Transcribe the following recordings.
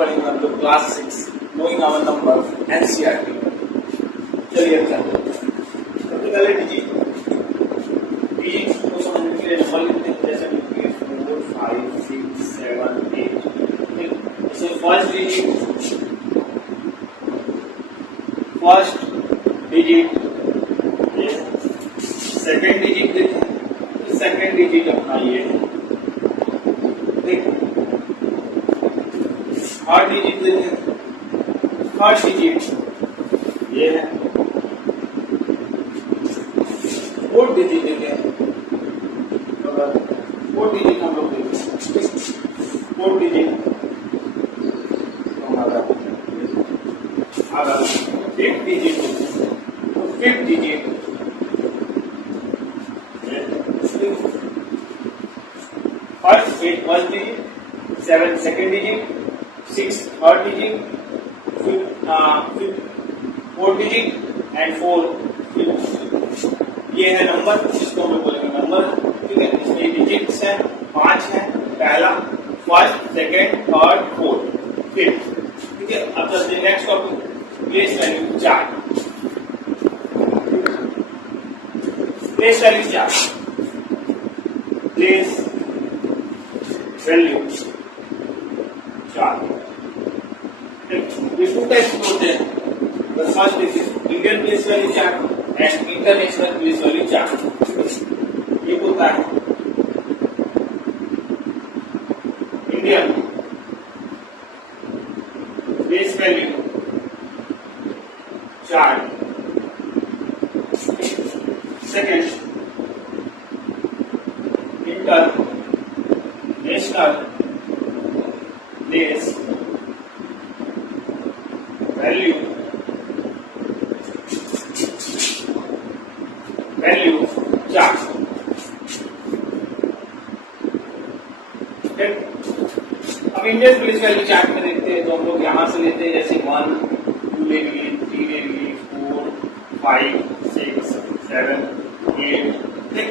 पढ़ेंगे हम लोग class 6 knowing our number NCERT. चलिए अच्छा सबसे पहले डिजिट को समझने के लिए नंबर लिखते हैं, जैसे 4 5 6 7 8। जैसे फर्स्ट डिजिट सेकेंड डिजिट देखें, सेकेंड डिजिट अपना ये है, थर्ड डिजिट देखें, थर्ड डिजिट ये है, फोर्थ डिजिट देखें, फोर्थ डिजिट हम लोग देखें, फोर्थ डिजिट हमारा fifth digit, fifth digit first digit, 7 second digit, 6 third digit, 5 fourth digit and 4 fifth. ये है नंबर, जिसको हम लोग बोलेंगे नंबर। ठीक है, इसमें डिजिट्स है 5 है, पहला, first, second, third, fourth, fifth. ठीक है, अब चलते हैं next topic, place value chart. Place value chart, place value chart. ये टू टाइप्स होते हैं, first is Indian place value chart and international place value chart. ये होता है Indian place value chart, second international place value chart. अब Indian place value chart में देखते हैं तो हम लोग यहां से लेते हैं, जैसे 1 2 ले लिए, 3 ले लिए, 4 5 6 7 8, ठीक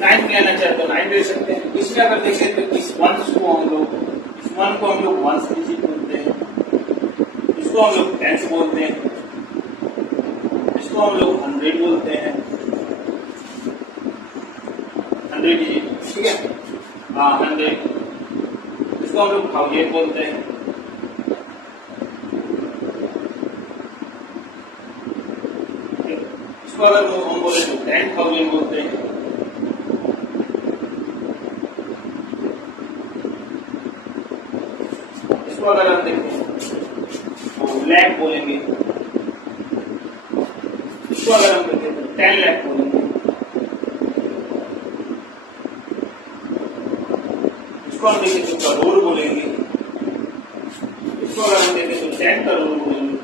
9 लेना चाहे तो 9 ले सकते हैं। इसमें अगर देखें तो इस 1 को हम लोग 1 डिजिट बोलते हैं, इसको हम लोग 10 बोलते हैं, इसको हम लोग 100 बोलते हैं, 100 डिजिट। ठीक है, 100, इसको हम लोग 1000 बोलते हैं। इसको अगर हम बोले तो 10,000 बोलते हैं। इसको अगर हम देखें तो लाख बोलेंगे, इसको अगर हम देखें तो 10 लाख बोलेंगे, इसको हम देखें तो करोड़ बोलेंगे, इसको अगर हम देखें तो 10 करोड़ बोलेंगे।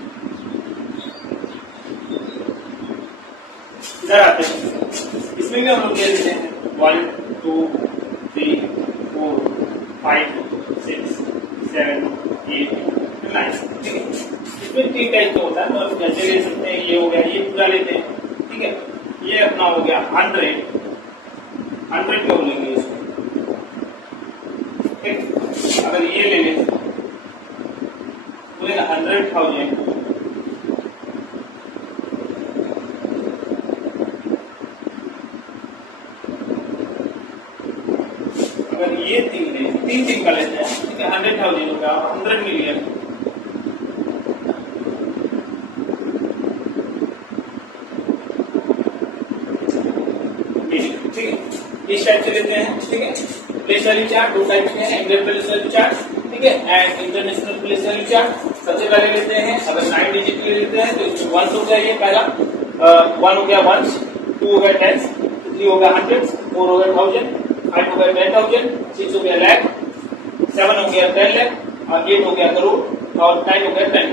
इधर आते हैं, इसमें भी हम लोग ले लेते हैं 1 2 3 4 5 6 7 8 9। ठीक है, इसमें 3 टाइप का होता है, तो जैसे ले सकते हैं, ये हो गया, ये पूरा लेते हैं। ठीक है, ये अपना हो गया 100 क्यों लेंगे इसको। ठीक, अगर ये ले लें तो 100,000, अगर ये 3 का लेते हैं, ठीक है, 100,000 हो गया, 100 मिलियन। ठीक है, इस टाइप से लेते हैं। ठीक है, प्लेस वैल्यू चार्ट 2 टाइप के हैं, इंडियन प्लेस वैल्यू चार्ट, ठीक है, and international place value chart. सबसे पहले लेते हैं, अगर 9 डिजिट के लिए लेते हैं तो इसमें 1 हो जाइए, पहला 1 हो गया 1, 2 हो गया 10, 3 हो गया 100, 4 हो गया 1000, 5 हो गया 10,000, 6 हो गया लाख, 7 हो गया 10 लाख, और 8 हो गया करोड़, और 9 हो गया 10।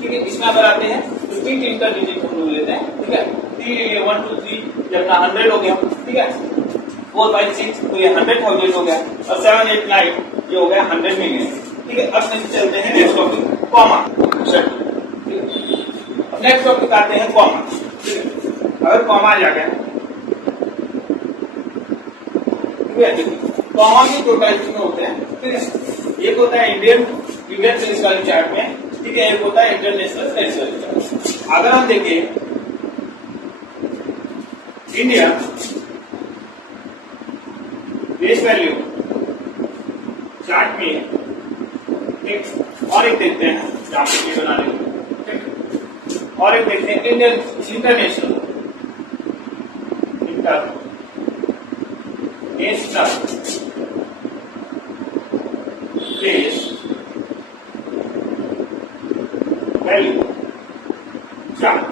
ठीक है, इसमें अगर आते हैं तो 3 का डिजिट हम लोग लेते हैं। ठीक है, 3 ले लिए, 1 2 3, जब अपना 100 हो गया। ठीक है, 4 5 6 तो ये 100,000 हो गया, और 7 8 9 ये हो गया 100 मिलियन। ठीक है, अब चलते हैं next topic, comma. Next topic आते हैं कॉमा। ठीक है, अगर कॉमा आ गया, ठीक है, कॉमा भी 2 टाइप में होते हैं। ठीक है, एक होता है इंडियन इंडियन पुलिस वाले चार्ट में, ठीक है, एक होता है इंटरनेशनल पुलिस वाले चार्ट। अगर हम देखें इंडिया बेस वैल्यू चार्ट में, ठीक, और एक देखते हैं जहां पे ये बना लेंगे, ठीक, और एक देखते हैं Indian international place value chart,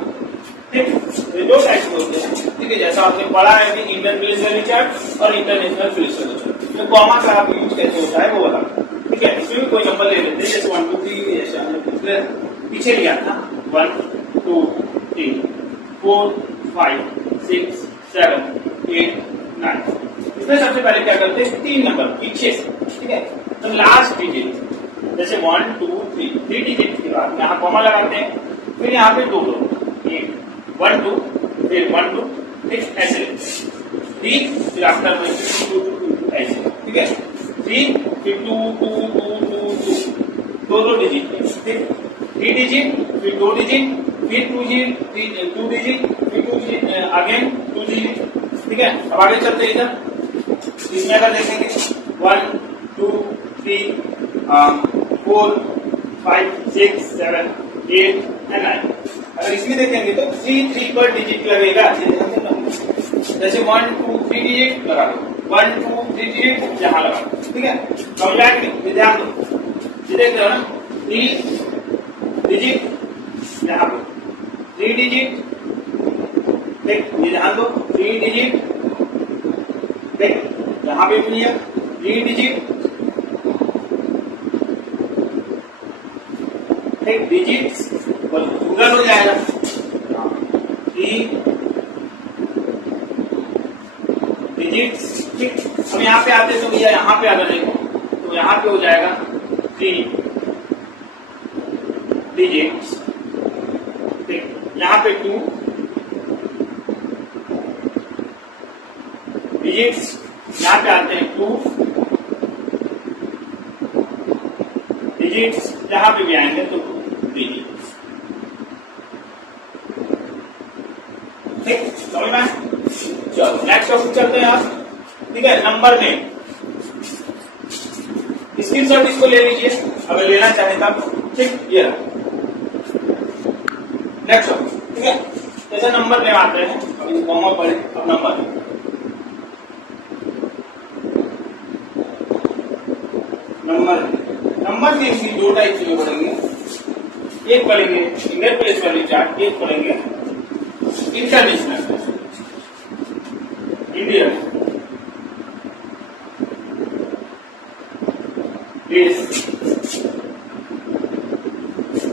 ठीक, ये दो टाइप के होते हैं, ठीक है, जैसा आपने पढ़ा है कि इंडियन पुलिस वैल्यू चार्ट और इंटरनेशनल पुलिस वैल्यू चार्ट। तो कॉमा का आप यूज कैसे होता है वो बता, ठीक है। इसमें भी कोई नंबर ले लेते हैं, जैसे 1 2 3, जैसे हमने पीछे लिया था 1 2 3 4 5 6 7 8 9। इसमें सबसे पहले क्या करते हैं, 3 नंबर पीछे से, ठीक है, तो लास्ट डिजिट जैसे 1 2 3 3 डिजिट के बाद यहाँ कॉमा लगाते हैं, फिर यहाँ पे 2 2 1 2 फिर 1 2, ठीक, ऐसे 3 फिर आफ्टर 2 2 ऐसे, ठीक है, 3 फिर 2 2 2 2 2 2 डिजिट, ठीक, 3 डिजिट फिर 2 डिजिट फिर 2 डिजिट 2 डिजिट फिर 2 डिजिट अगेन 2 डिजिट, ठीक है। अब आगे चलते हैं इधर, इसमें अगर देखेंगे 1 2 3 4 5 6 7 8 and 9। अगर इसमें देखेंगे तो 3 3 पर डिजिट लगेगा, जैसे 1 2 3 डिजिट लगा दो, 1 2 3 डिजिट यहाँ लगा दो, ठीक है। कॉम्प्लेक्ट में ध्यान दो, ये देख रहे हो ना, 3 डिजिट यहाँ पे 3 डिजिट, देख ये ध्यान दो, 3 डिजिट, देख यहाँ पे भी 3 डिजिट, एक डिजिट गूगल हो जाएगा 3 डिजिट, ठीक। अब यहाँ पे आते तो भैया यहाँ पे अगर देखो तो यहाँ पे हो जाएगा 3 डिजिट, ठीक, यहाँ पे 2 डिजिट्स, यहाँ पे आते हैं 2 डिजिट्स, यहाँ पे भी आएंगे तो 2 डिजिट्स, ठीक, समझ में। चलो नेक्स्ट टॉपिक चलते हैं आप, ठीक है। नंबर में स्क्रीनशॉट इसको ले लीजिए अगर लेना चाहे तब, ठीक, ये नेक्स्ट टॉपिक, ठीक है। जैसे नंबर में आते हैं, अभी कॉमा पढ़े, अब नंबर के इसकी 2 टाइप से पढ़ेंगे, एक पढ़ेंगे इंडियन पुलिस वैल्यू चार्ट, एक पढ़ेंगे international Indian police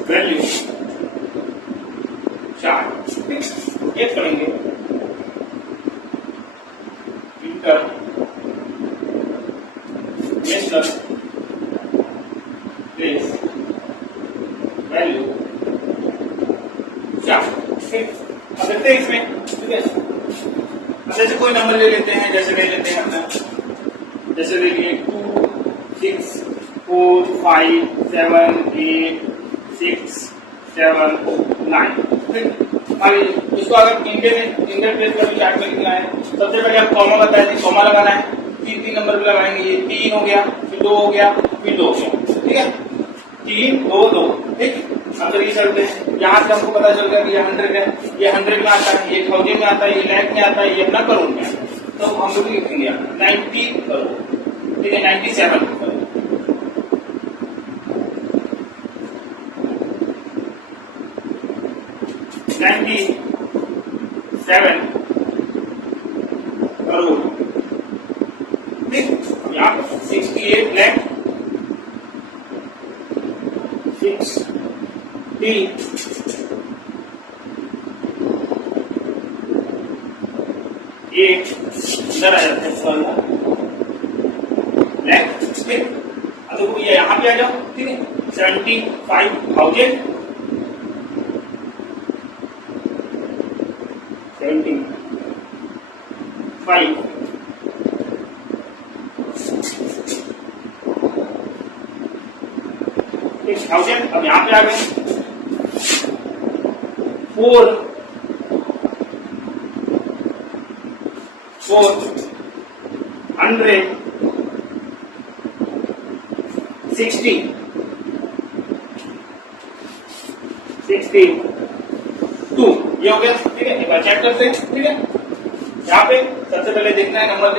value chart, ठीक, एक पढ़ेंगे इंटरनेशनल पुलिस वैल्यू चार्ट, ठीक। अब देखते हैं इसमें, ठीक है। जैसे कोई नंबर ले लेते हैं, जैसे ले लेते हैं अपना, जैसे देखिए 2 6 4 5 7 8 6 7 9, ठीक। अब इसको अगर इंडियन प्लेस वैल्यू चार्ट में लिखना है, सबसे पहले आप कॉमा बताए थे, कॉमा लगाना है, 3 नंबर पे लगाएंगे, ये 3 हो गया, फिर 2 हो गया, फिर 2 हो गया, ठीक है, 3 2 2, ठीक। अब चलिए चलते हैं, यहाँ से हमको पता चल गया कि ये 100 है, ये 100 में आता है, ये 1000 में आता है, ये लाख में आता है, ये अपना करोड़ में आता है, तो हम लोग लिखेंगे 90 करोड़, ठीक है, 97 करोड़, 97 करोड़, ठीक। यहाँ 68 लाख 68 इधर आ जाते हैं, ठीक। अब देखो ये यहाँ पे आ जाओ, ठीक है, 75,000 75 ठीक, 1000, अब यहाँ पे आ गए 4 400 60 2 ये हो गया। ठीक है, एक बार चेक करते हैं। ठीक है, यहाँ पे सबसे पहले देखना है नंबर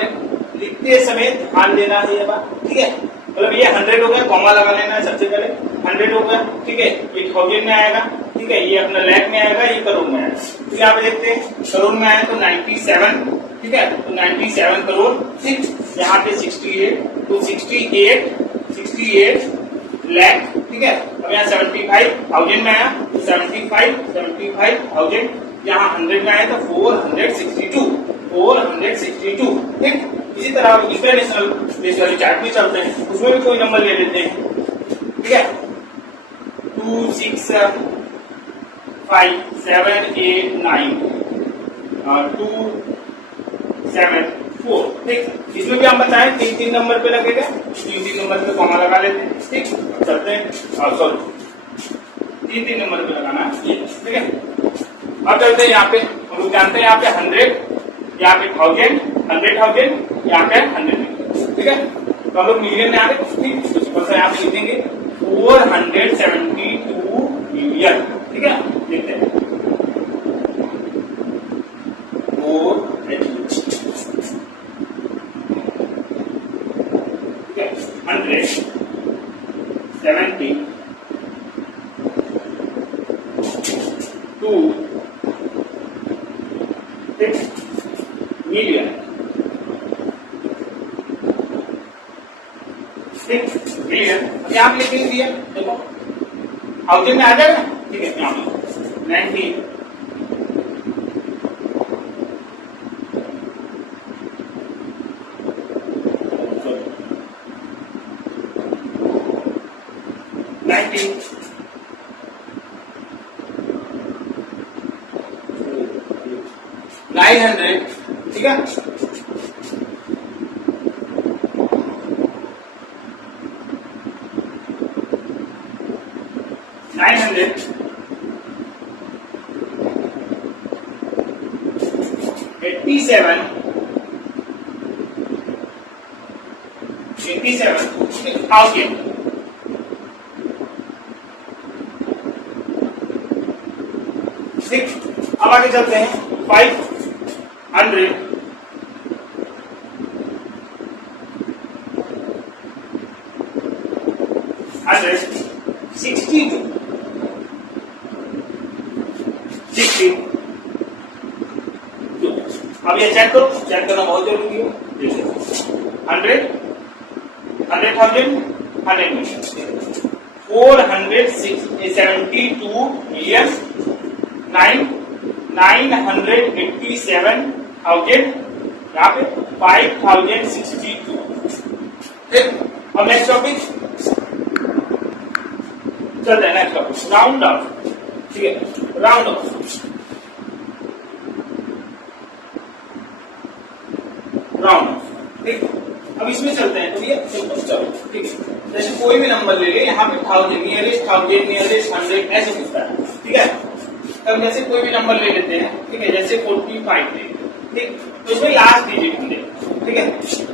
लिखते समय ध्यान देना है ये बात। ठीक है, मतलब ये 100 हो गया, कॉमा लगा लेना है सबसे पहले। 100 हो गया, ठीक है, ये 1000 में आएगा। ठीक है, ये अपना लाख में आएगा, ये करोड़ में आएगा। तो यहाँ पे देखते हैं करोड़ में आए तो 97। ठीक है, तो 97 करोड़। ठीक, यहाँ पे 68 तो 68 लाख। ठीक है, अब यहाँ 75,000 में आया तो 75,000। यहाँ 100 में आया तो 462। ठीक, इसी तरह इंटरनेशनल बेस वाली चार्ट में चलते हैं, उसमें भी कोई नंबर ले लेते हैं। ठीक है, 2 6 5 7 8 9 2 7 4। ठीक, इसमें भी हम बताएं 3 नंबर पे लगेगा, 3 नंबर पे कॉमा लगा लेते हैं। ठीक, चलते हैं। सॉरी, 3 नंबर पे लगाना ये। ठीक है, अब चलते हैं यहाँ पे। हम लोग जानते हैं यहाँ पे 100, यहाँ पे 1000, 100,000, यहाँ पे 100। ठीक है, तो हम लोग मिलियन में आ गए। ठीक, तो सिंपल सा यहाँ पे लिखेंगे 472 मिलियन। ठीक है, लिखते हैं 172 मिलियन। ठीक, मिलियन यहाँ पे लिख दिया, देखो 1000 में आ जाएगा। ठीक है, यहाँ पे 90 900। ठीक है, 900 87 1000। ठीक, अब आगे चलते हैं 500 162 अब ये चेक करो, चेक करना बहुत जरूरी है। 100 100,000 100 मिलियन 472 मिलियन 987,000 यहाँ पे 5,062। ठीक, अब नेक्स्ट टॉपिक चलते हैं। Next topic round of. ठीक है, राउंड ऑफ। ठीक, अब इसमें चलते हैं। तो ये सिंपल, चलो ठीक है, जैसे कोई भी नंबर ले ले, यहाँ पे 1000 नियरेस्ट 100 ऐसे पूछता है। ठीक है, अब जैसे कोई भी नंबर ले लेते हैं। ठीक है, जैसे 45 ले। ठीक, तो इसमें लास्ट डिजिट हम देखते हैं। ठीक है,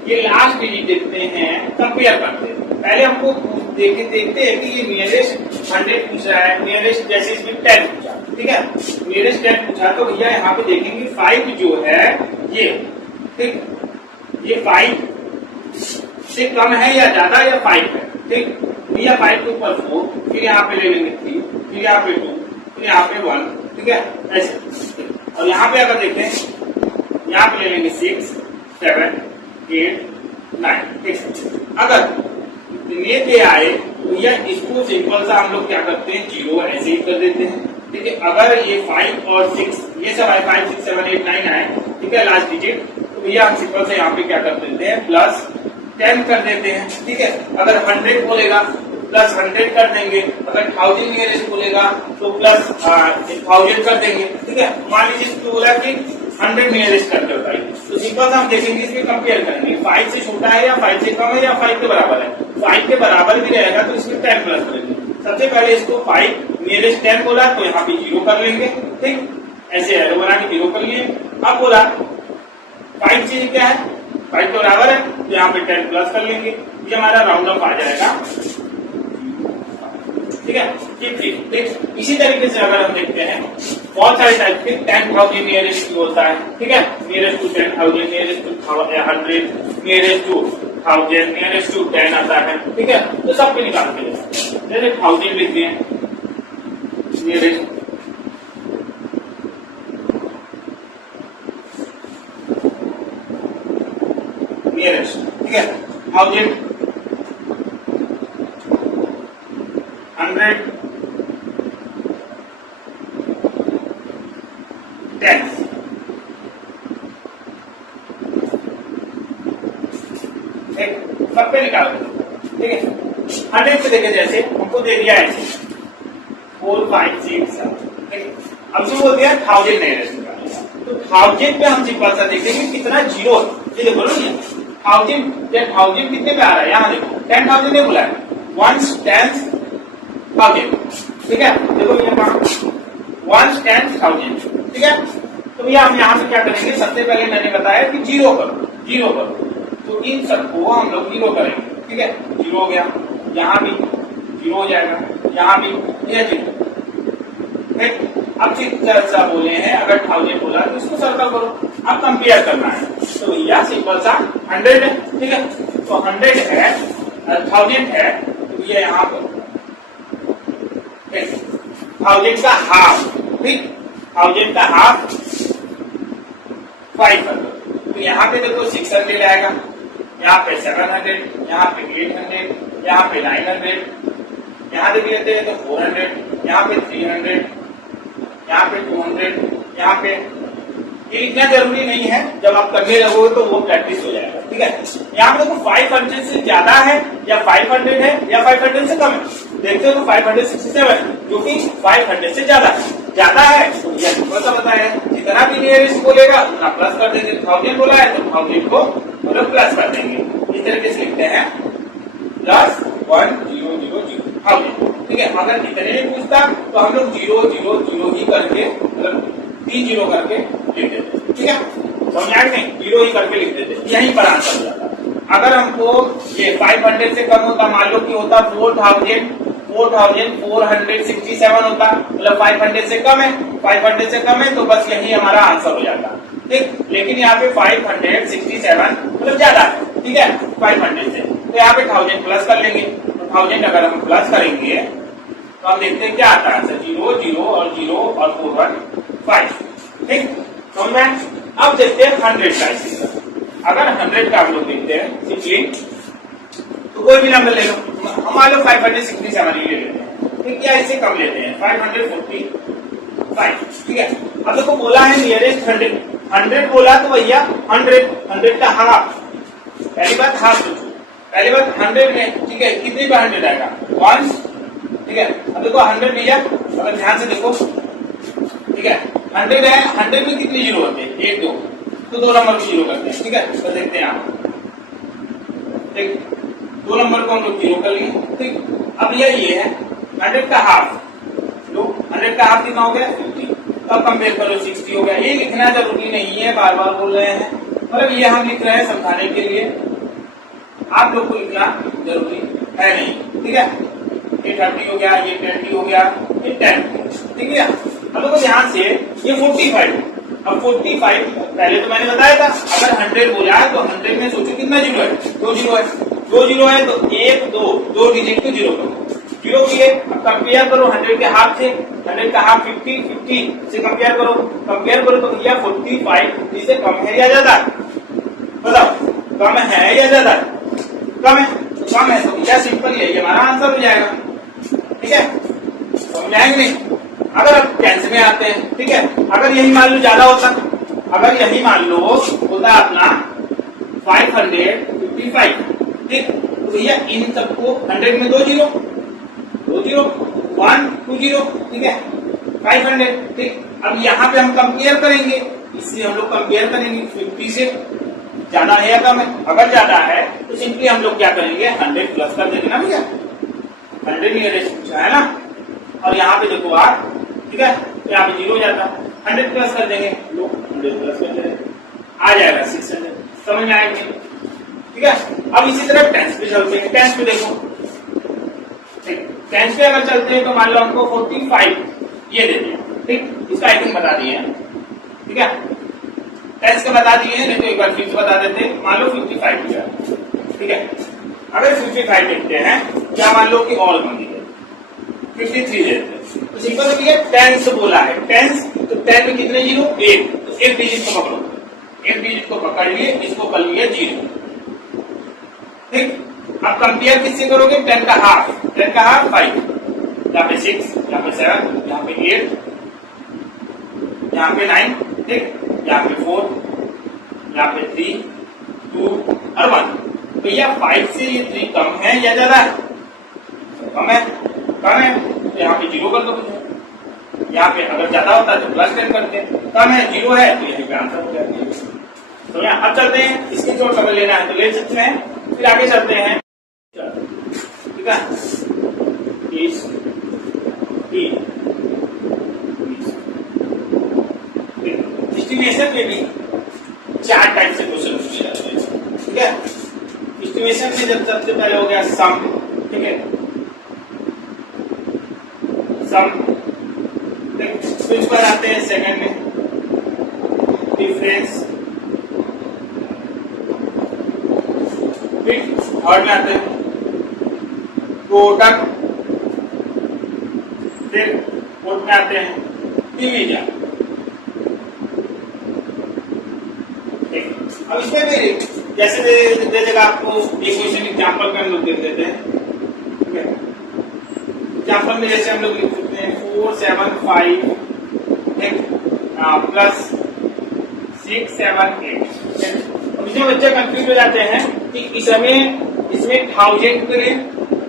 ये लास्ट डिजिट देखते हैं, कंपेयर करते हैं। पहले हमको देखते हैं कि ये नियरेस्ट 100 पूछ रहा है, नियरेस्ट जैसे इसमें 10 पूछा। ठीक है, नियरेस्ट 10 पूछा तो भैया यहाँ पे देखेंगे 5 जो है ये। ठीक, ये 5 से कम है या ज्यादा या 5 है। ठीक, भैया 5 के ऊपर 4, फिर यहाँ पे ले लेंगे 3, फिर यहाँ पे 2, फिर यहाँ पे 1। ठीक है, ऐसे। और यहाँ पे अगर देखें, यहाँ पे ले लेंगे 6 7 8 9। ठीक, अगर ये पे आए तो या इसको सिंपल सा हम लोग क्या करते हैं, 0 ऐसे ही कर देते हैं। ठीक है, अगर ये 5 और 6 ये सब आए, 5 6 7 8 9 आए। ठीक है, लास्ट डिजिट, तो भैया हम सिंपल से यहाँ पे क्या कर देते हैं, +10 कर देते हैं। ठीक है, अगर 100 बोलेगा +100 कर देंगे, अगर 1000 नियरेस्ट बोलेगा तो +1000 कर देंगे। ठीक है, मान लीजिए तो बोला कि 100 नियरेस्ट करते हो भाई, तो सिंपल हम देखेंगे, इसमें कंपेयर करेंगे 5 से छोटा है या 5 से कम है या 5 के बराबर है। 5 के बराबर भी रहेगा तो इसमें 10 प्लस करेंगे, सबसे पहले इसको 5 नियरेस्ट 10 बोला तो यहाँ पे 0 कर लेंगे, ठीक, ऐसे एरो बना के 0 कर लिए। अब बोला 5 चीज क्या है, 5 तो बराबर है तो यहाँ पे 10 प्लस कर लेंगे, ये हमारा राउंड ऑफ आ जाएगा, ठीक है। ठीक इसी तरीके से अगर हम देखते हैं बहुत सारे टाइप के 10,000 नियरेस्ट होता है, ठीक है, nearest to 10,000, nearest to 100, nearest to 1000, nearest to 10 आता है, ठीक है। तो सब पे निकाल के जैसे 1000 लिख दिए नियरेस्ट, नियरेस्ट, ठीक है, 1000, 100, 10, सब पे निकाल, ठीक है। 100 पे देखे जैसे हमको दे दिया ऐसे 4, 5, 6, 7, ठीक है। अब जो बोल दिया 1000 नियरेस्ट निकालेगा, तो 1000 पे हम सिंपल सा देखेंगे कितना जीरो है, ये देखो ना, 1000 कितने पे आ रहा है, यहाँ देखो 10,000 ने बोला है, 1 10,000, ठीक है। देखो ये 1 10,000, ठीक है। तो भैया हम यहाँ से क्या करेंगे, सबसे पहले मैंने बताया कि 0 करो, तो इन सबको हम लोग 0 करेंगे, ठीक है। 0 हो गया, यहाँ भी 0 हो जाएगा, यहाँ भी ये 0, ठीक। अब जैसा बोले हैं अगर 1000 बोला तो इसको सर्कल करो, अब कंपेयर करना है, तो यह सिंपल सा 100 है, ठीक है। तो 100 है, 1000 है, तो ये यहाँ पर 1000 का हाफ, ठीक, 1000 का हाफ 500, तो यहाँ पे देखो 600 आएगा, यहाँ पे 700, यहाँ पे 800, यहाँ पे 900, यहाँ देख लेते हैं तो 400, यहाँ पे 300, यहाँ पे 200, यहाँ पे, ये इतना जरूरी नहीं है, जब आप करने लगोगे तो वो प्रैक्टिस हो जाएगा, ठीक है। यहाँ पे देखो 500 से ज्यादा है या 500 है या 500 से कम है, देखते हो तो 567, जो कि 500 से ज्यादा है, तो यह थोड़ा सा बताया, जितना भी नियरेस्ट बोलेगा उतना प्लस कर देंगे, 1000 बोला है तो 1000 को मतलब प्लस कर देंगे, इस तरीके से लिखते हैं प्लस 1000, ठीक है। अगर इतने नहीं पूछता तो हम लोग 000 ही करके मतलब 3 0 करके लिख देते, ठीक है, समझ आए नहीं, 0 ही करके लिख देते, यहीं पर आंसर हो जाता। अगर हमको ये 500 से कम होता, मान लो कि होता 4,467 होता, मतलब 500 से कम है, 500 से कम है तो बस यही हमारा आंसर हो जाता, ठीक। लेकिन यहाँ पे 567 मतलब ज्यादा है, ठीक है, 500 से, तो यहाँ पे 1000 प्लस कर लेंगे, तो 1000 अगर हम प्लस करेंगे तो हम देखते हैं क्या आता है, 0 0 और 0 और 4 1 5, ठीक, समझ में। अब देखते हैं 100 का इसी तरह, अगर 100 का हम लोग देखते हैं सिंपली, तो कोई भी नंबर ले लो, हम मान लो 567 ही ले लेते हैं, ठीक, या इससे कम लेते हैं 545, ठीक है। अब देखो बोला है नियरेस्ट 100 बोला तो भैया 100 का हाफ, पहली बात हाफ सोचो, पहली बात 100 में, ठीक है, कितने पे 100 आएगा 1, ठीक है। अब देखो 100 भैया अगर ध्यान से देखो, ठीक है, 100 है, 100 में कितने 0 होते हैं, 1 2, तो 2 नंबर को 0 करते हैं, ठीक है। तो देखते हैं आप, ठीक, 2 नंबर को हम लोग 0 कर लिए, ठीक। अब ये है 100 का हाफ, लो 100 का हाफ कितना हो गया 50, अब कंपेयर करो 60 हो गया। ये लिखना जरूरी नहीं है, बार बार बोल रहे हैं, मतलब ये हम लिख रहे हैं समझाने के लिए, आप लोग को लिखना जरूरी है नहीं, ठीक है। ये 30 हो गया, ये 20 हो गया, ये 10, ठीक है। अब देखो ध्यान से ये 45, अब 45 पहले तो मैंने बताया था अगर 100 बोला है तो 100 में सोचो कितना 0 है, 2 0 है, 2 0 है तो 1 2 डिजिट को 0 करो, 0 किए। अब कंपेयर करो 100 के हाफ से, 100 का हाफ 50 से कंपेयर करो तो भैया 45 50 से कम है या ज्यादा, बताओ कम है या ज्यादा, कम है, कम है तो भैया सिंपल यही हमारा आंसर हो जाएगा, ठीक है, समझाएंगे नहीं। अगर आप टेंस में आते हैं, ठीक है, अगर यही मान लो ज्यादा होता, अगर यही मान लो होता अपना 555, ठीक, तो भैया इन सबको 100 में 2 0 1 2 0, ठीक है, 500, ठीक। अब यहाँ पे हम कंपेयर करेंगे, इससे हम लोग कंपेयर करेंगे 50 से ज्यादा है या कम है, अगर ज्यादा है तो सिंपली हम लोग क्या करेंगे 100 प्लस कर देंगे ना भैया, 100 नियरेस्ट पूछा है ना, और यहाँ पे देखो आप, ठीक है, तो यहाँ पे 0 हो जाता, 100 प्लस कर देंगे, लो 100 प्लस कर देंगे, आ जाएगा 600, समझ में आएंगे, ठीक है। अब इसी तरह टेंस पे चलते हैं, टेंस पे देखो, टेंस पे अगर चलते हैं तो मान लो हमको 45 ये दे दिया, ठीक, इसका आई थिंक बता दिए हैं, ठीक है, टेंस का बता दिए हैं, नहीं तो एक बार फिर से बता देते हैं, मान लो 55 दिया, ठीक है, अगर 55 देखते हैं, क्या मान लो कि ऑल बन गई 53 देते हैं, तो सिंपल हो गया, टेंस बोला है, टेंस, तो 10 में कितने जीरो, 1, तो एक डिजिट को पकड़ो, एक डिजिट को पकड़ लिए, इसको कर लिए 0, ठीक। अब कंपेयर किससे करोगे, 10 का हाफ, 10 का हाफ 5, यहाँ पे 6, यहाँ पे 7, यहाँ पे 8, यहाँ पे 9, ठीक, यहाँ पे 4, यहाँ पे 3, 2 और 1, भैया 5 से ये 3 कम है या ज्यादा है, कम है, कम है, तो यहाँ पे 0 कर दो, यहाँ पे अगर ज्यादा होता है तो प्लस 10 करते, कम है 0 है तो यही पे आंसर हो जाती है। तो यहाँ अब चलते हैं, इसकी जो अगर लेना है तो ले सकते हैं, फिर आगे चलते हैं, ठीक है, एस्टिमेशन में भी 4 टाइप से क्वेश्चन पूछे जाते हैं, ठीक है। एस्टिमेशन में जब सबसे पहले हो गया सम, ठीक है, सम, फिर पर आते हैं सेकंड में डिफरेंस, फिर थर्ड में आते हैं प्रोडक्ट, फिर फोर्थ में आते हैं डिवीजन। अब इसमें भी जैसे दे देगा आपको एक क्वेश्चन एग्जाम्पल का हम लोग देख देते हैं, ठीक है, एग्जाम्पल में जैसे हम लोग लिख सकते हैं 475 प्लस 678, इसमें बच्चे कंफ्यूज हो जाते हैं कि इसमें 1000 करें,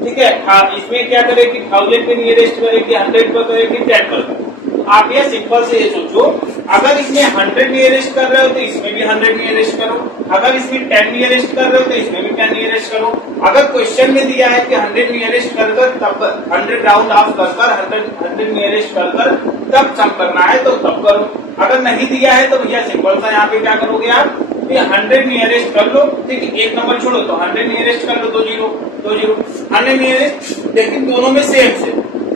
ठीक है, इसमें क्या करें कि 1000 पे नियरेस्ट करें कि 100 पर करें कि 10 पर करें। आप ये सिंपल से ये सोचो, अगर इसमें 100 नियरेस्ट कर रहे हो तो इसमें भी 100 नियरेस्ट करो, अगर इसमें 10 नियरेस्ट कर रहे हो तो इसमें भी 10 नियरेस्ट करो। अगर क्वेश्चन में दिया है कि 100 नियरेस्ट कर तब 100 राउंड ऑफ कर 100 नियरेस्ट कर तब सम करना है तो तब करो, अगर नहीं दिया है तो भैया सिंपल सा यहाँ पे क्या करोगे आप, 100 नियरेस्ट कर लो, ठीक है, एक नंबर छोड़ो तो 100 नियरेस्ट कर लो, 2 0 100 नियरेस्ट, लेकिन दोनों में सेम,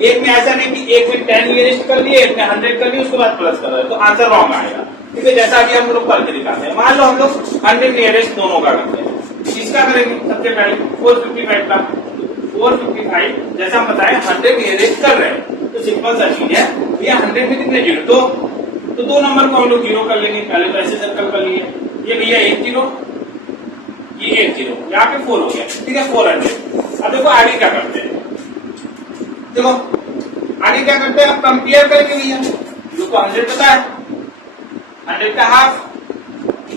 एक में ऐसा नहीं कि एक में 10 नियरेस्ट कर लिए, एक में 100 कर लिए, उसके बाद प्लस कर रहे तो आंसर रॉन्ग आएगा, ठीक है। जैसा कि हम लोग करके दिखाते हैं, मान लो हम लोग 100 नियरेस्ट दोनों का करते हैं, किसका करेंगे, सबसे पहले 455 का, 455 जैसा हम बताएं 100 नियरेस्ट कर रहे हैं तो सिंपल सा चीज है भैया, 100 में कितने जीरो, तो 2 नंबर को हम लोग 0 कर लेंगे, पहले तो ऐसे सर्कल कर लिए, ये भैया 1 0, ये 1 0, यहाँ पे 4 हो गया, ठीक है, 400। अब देखो आगे क्या करते हैं, देखो आगे क्या करते हैं, अब कंपेयर करेंगे भैया, जो को 100 पता है, 100 का हाफ,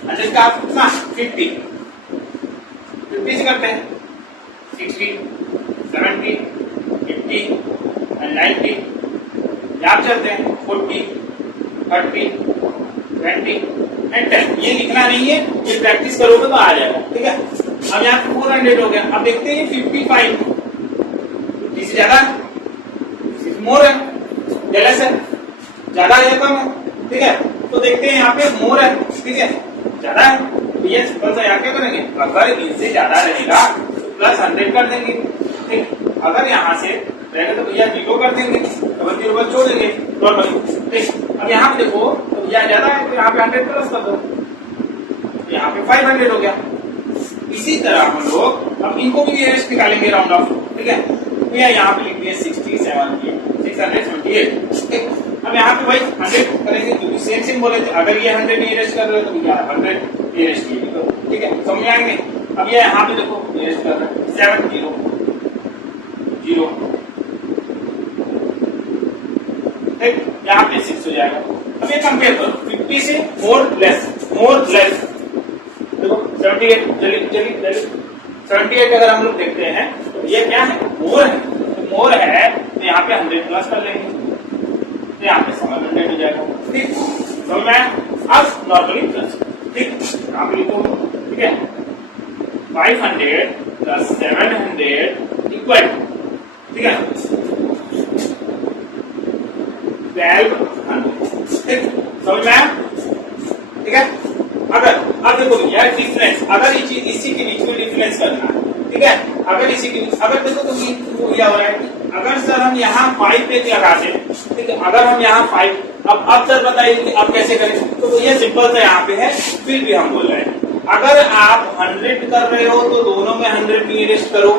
100 का हाफ कितना 50 से करते हैं, 60 70 50 एंड 90, यहाँ चलते हैं 40 30 20 एंड 10, ये लिखना नहीं है, ये प्रैक्टिस करोगे तो आ जाएगा, ठीक है। अब यहाँ 400 हो गया, अब देखते हैं 55 50 से ज्यादा मोर है, लेस है, ज्यादा है कम है, ठीक है, तो देखते हैं यहाँ पे मोर है, ठीक है, ज्यादा है, तो ये सिंपल सा यहाँ क्या करेंगे, अगर इनसे ज्यादा रहेगा तो प्लस 100 कर देंगे, ठीक, अगर यहाँ से रहेगा तो भैया 0 कर देंगे, डबल 0 पर छोड़ देंगे नॉर्मली, ठीक। अब यहाँ पे देखो तो भैया ज्यादा है तो यहाँ पे 100 प्लस कर दो, यहाँ पे 500 हो गया। इसी तरह हम लोग अब इनको भी नियरेस्ट निकालेंगे राउंड ऑफ, ठीक है, तो यहाँ पे लिख दिए 678, ठीक। अब यहाँ पे भाई 100 करेंगे क्योंकि सेम बोले थे, अगर ये 100 नियरेस्ट कर रहे हो तो भैया 100 नियरेस्ट ये करो, ठीक है, समझ आएंगे। अब ये यहाँ पे देखो नियरेस्ट कर रहे हैं 7 0 0, ठीक, यहाँ पे 6 हो जाएगा। अब ये कंपेयर करो 50 से मोर लेस देखो 78, जल्दी 78 अगर हम लोग देखते हैं तो ये क्या है, मोर है, तो मोर है तो यहाँ पे 100 प्लस कर लेंगे, तो यहाँ पे 700 हो जाएगा, ठीक, समझ में आया। अब नॉर्मली प्लस, ठीक, यहाँ पे लिखो, ठीक है, 500 प्लस 700 इक्वल ठीक है 1200, ठीक समझ में आया, ठीक है। अगर अब देखो यार डिफरेंस, अगर इसी के बीच में डिफरेंस करना है, ठीक है, अगर इसी के अगर देखो तो ये हो रहा है कि अगर सर हम यहाँ 5 पे लगाते हैं, ठीक है, अगर हम यहाँ 5, अब सर बताइए कि अब कैसे करें, तो ये सिंपल सा यहाँ पे है, फिर भी हम बोल रहे हैं अगर आप 100 कर रहे हो तो दोनों में 100 नियरेस्ट करो,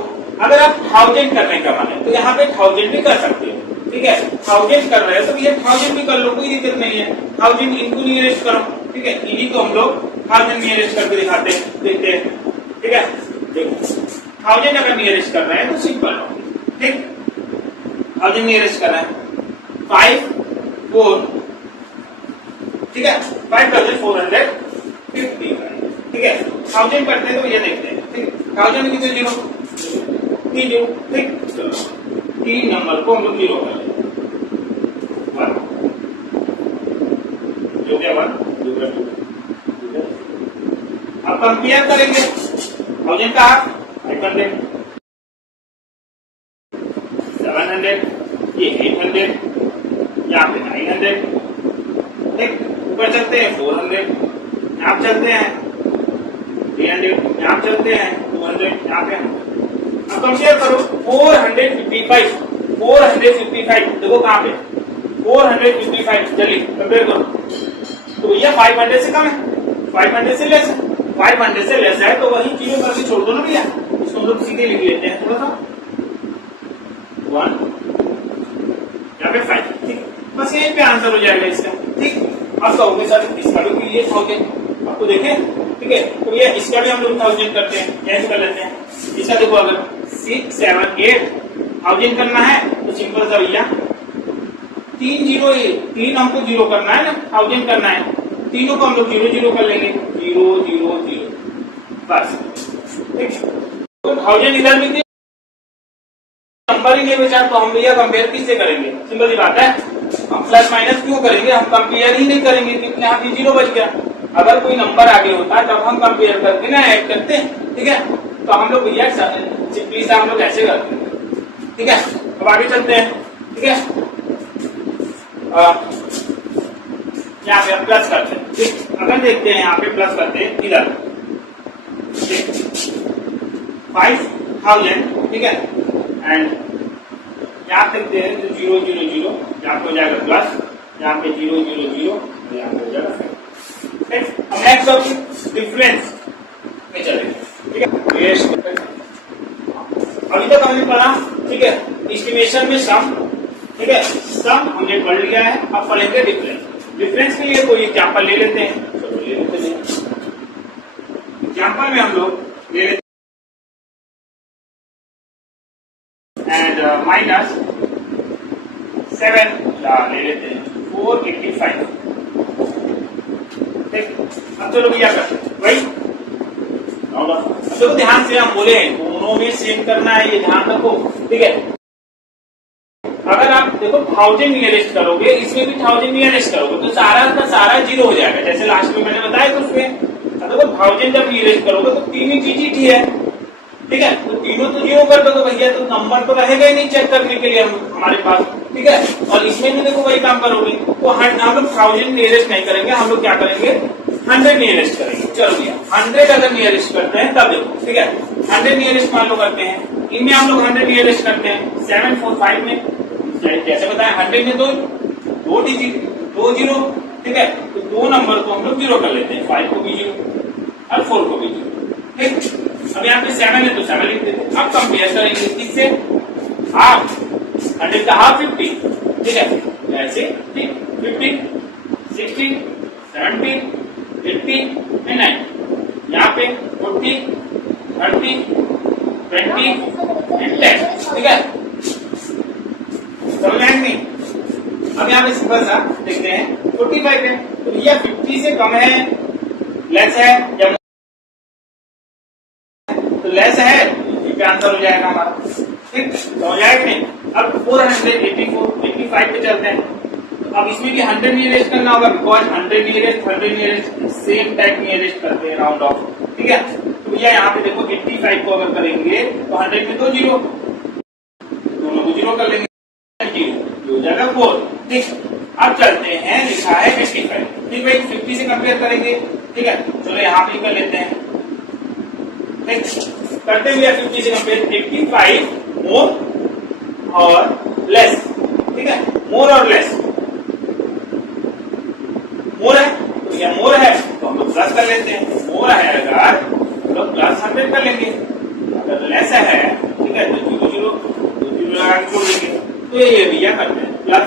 अगर आप 1000 करने का मन है तो यहाँ पे 1000 भी कर सकते हो, ठीक है, 1000 कर रहे हो तो ये 1000 भी कर लो, कोई दिक्कत नहीं है, 1000 इनको नियरेस्ट करो, ठीक है, इन्हीं को हम लोग 1000 नियरेस्ट करके दिखाते हैं, देखते हैं, ठीक है, देखो 1000 अगर नियरेस्ट कर रहे हैं तो सिंपल, ठीक 1000 नियरेस्ट कर रहे हैं 5 4, ठीक है 5450, ठीक है 1000 करते हैं तो ये देखते हैं, ठीक 1000 की तो 0 3 0, ठीक चलो 3 नंबर को हम लोग 0 कर लेंगे 1 जो क्या 1 2, अब कंपेयर करेंगे 1000 का 500 700, ये 800, यहाँ पे 900, ठीक ऊपर चलते हैं 400, यहाँ चलते हैं 300, यहाँ चलते हैं 200, यहाँ पे अब कंपेयर करो 455, 455 देखो कहाँ पे 455, चलिए कंपेयर करो तो भैया 500 से कम है, 500 से लेस है, 500 से लेस है तो वही चीजों करके छोड़ दो ना भैया, इसको हम लोग सीधे लिख लेते हैं थोड़ा सा 1 यहाँ पे 5, ठीक बस यहीं पे आंसर हो जाएगा इसका, ठीक। अब कहोगे सर इसका भी ये 1000, आपको देखें, ठीक है, तो ये इसका भी हम लोग 1000 करते हैं, कैसे कर लेते हैं, इसका देखो अगर 6 7 8 1000 करना है तो सिंपल सा भैया 3 0, 3 हमको 0 करना है ना, 1000 करना है, तीनों को हम लोग 0 0 कर लेंगे 0 0 0 बस, ठीक तो 1000 इधर भी नंबर ही नहीं बचा तो हम भैया कंपेयर किससे करेंगे, सिंपल सी बात है, हम प्लस माइनस क्यों करेंगे, हम कंपेयर ही नहीं करेंगे क्योंकि यहाँ पे 0 बच गया, अगर कोई नंबर आगे होता तब हम कंपेयर करके ना ऐड करते हैं, ठीक है, तो हम लोग भैया सिंपली से हम लोग ऐसे करते हैं, ठीक है। अब आगे चलते हैं, ठीक है, यहाँ पे प्लस करते हैं, ठीक अगर देखते हैं यहाँ पे प्लस करते हैं इधर 5000, ठीक है, एंड यहाँ देखते हैं तो 0 0 0 यहाँ पे हो जाएगा प्लस, यहाँ पे 0 0 0 यहाँ पे हो जाएगा, अब नेक्स्ट ऑप्शन डिफरेंस में चलेंगे, ठीक है, अभी तक हमने पढ़ा, ठीक है, एस्टिमेशन में सम, ठीक है, सम हमने पढ़ लिया है, अब पढ़ेंगे डिफरेंस, डिफरेंस के लिए कोई एग्जाम्पल ले लेते हैं, चलो ले लेते हैं, एग्जाम्पल में हम लोग ले लेते एंड माइनस 7 ले लेते हैं 485, ठीक अब चलो भैया करते हैं वही, देखो ध्यान से हम बोले हैं दोनों में सेम करना है, ये ध्यान रखो, ठीक है, अगर आप देखो 1000 नियरेस्ट करोगे इसमें भी 1000 नियरेस्ट करोगे तो सारा का सारा 0 हो जाएगा, जैसे लास्ट में मैंने बताया तो उसमें देखो 1000 जब नियरेस्ट करोगे तो तीन ही चीज ही है, ठीक है, तो तीनों तो 0 कर दोगे भैया तो नंबर तो रहेगा ही नहीं चेक करने के लिए हमारे पास, ठीक है, और इसमें भी देखो वही काम करोगे तो हम लोग 1000 नियरेस्ट नहीं करेंगे, हम लोग क्या करेंगे 100 नियरेस्ट करेंगे, चलो भैया 100 अगर नियरेस्ट करते हैं तब देखो, ठीक है 100 नियरेस्ट मान लो करते हैं, इनमें हम लोग 100 नियरेस्ट करते हैं 7 4 5 में, जैसे बताया 100 में दो डिजिट 2 0, ठीक है, तो 2 नंबर को हम लोग 0 कर लेते हैं, 5 को भी 0 और 4 को भी 0, ठीक। अब यहाँ पे 7 है तो 7 लिख देते हैं, अब कंपेयर करेंगे किससे, हाफ 100 का हाफ 50, ठीक है, ऐसे ठीक 50 60 70 80 एंड 9, यहाँ पे 40 30 20 एंड 10, ठीक है, समझ आएंगे। अब यहाँ पे सिंपल सा देखते हैं 45 है तो यह 50 से कम है, लेस है या तो लेस है, ये आंसर हो जाएगा हमारा, ठीक तो हो जाएगा नहीं। अब 484 पे चलते हैं, अब इसमें भी 100 नियरेस्ट करना होगा because 100 nearest same type nearest करते हैं राउंड ऑफ, ठीक है, तो भैया यहाँ पे देखो 85 को अगर करेंगे तो 100 में तो 0 दोनों को ठीक, अब चलते हैं, लिखा है 85, ठीक भाई 50 से कंपेयर करेंगे, ठीक है, चलो यहाँ पे कर लेते हैं, ठीक, करते हुए 50 से कंपेयर 85 मोर और लेस, ठीक है, मोर और लेस, मोर है तो यह मोर है तो हम लोग प्लस कर लेते हैं, मोर है अगर तो लोग प्लस 100 कर लेंगे, अगर लेस है ठीक है तो 0 0 लगा के छोड़ देंगे, तो ये भैया करते हैं प्लस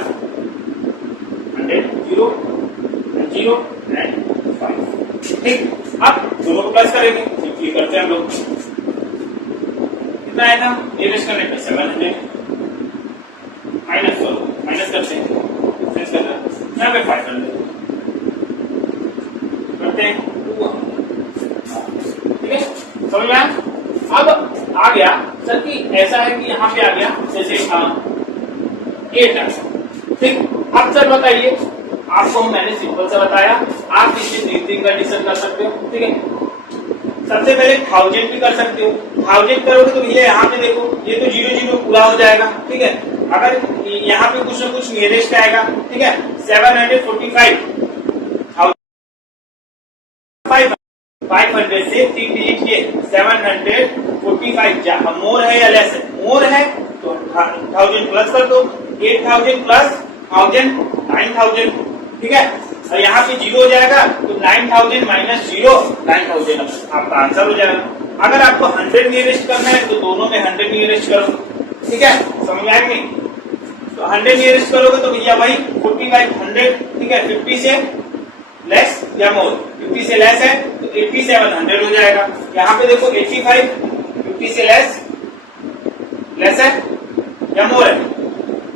100 0 0 एंड 5, ठीक, अब दोनों को प्लस करेंगे, ये करते हैं हम लोग, कितना आएगा नियरेस्ट करने पे 700 माइनस करते हैं, डिफरेंस करना यहाँ पे 500 करते हैं, ठीक है, समझ में आया? अब आ गया सर कि ऐसा है कि यहाँ पे आ गया जैसे 8 आ, ठीक, अब सर बताइए, आपको मैंने सिंपल सा बताया, आप इसमें 3 कंडीशन कर सकते हो, ठीक है, सबसे पहले 1000 भी कर सकते हो, 1000 करोगे तो भैया यहाँ पे देखो ये तो 0 0 पूरा हो जाएगा, ठीक है, अगर यहाँ पे कुछ ना कुछ नियरेस्ट आएगा, ठीक है, 745 500 से 3 डिजिट ये 745 मोर है या लेस है, मोर है तो 1000 प्लस कर दो, 8000 प्लस 1000 9000, ठीक है, और यहाँ पे 0 हो जाएगा तो 9000 माइनस 0 9000 आपका आंसर हो जाएगा। अगर आपको 100 नियरेस्ट करना है तो दोनों में 100 नियरेस्ट करो, ठीक है, समझ आएगा नहीं, तो 100 नियरेस्ट करोगे तो भैया भाई 45 100, ठीक है, 50 से लेस या मोर, 50 से लेस है तो 87 100 हो जाएगा, यहाँ पे देखो 85 50 से लेस है या मोर है,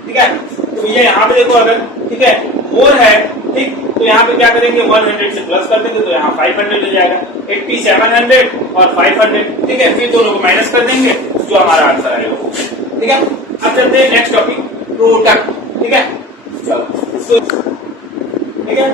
ठीक है, तो भैया यहाँ पे देखो अगर ठीक है मोर है, ठीक, तो यहाँ पे क्या करेंगे 100 से प्लस कर देंगे तो यहाँ 500 हो जाएगा, 8700 और 500, ठीक है, फिर दोनों को माइनस कर देंगे जो हमारा आंसर आएगा, ठीक है। अब चलते हैं नेक्स्ट टॉपिक प्रोडक्ट, ठीक है, चलो ठीक है,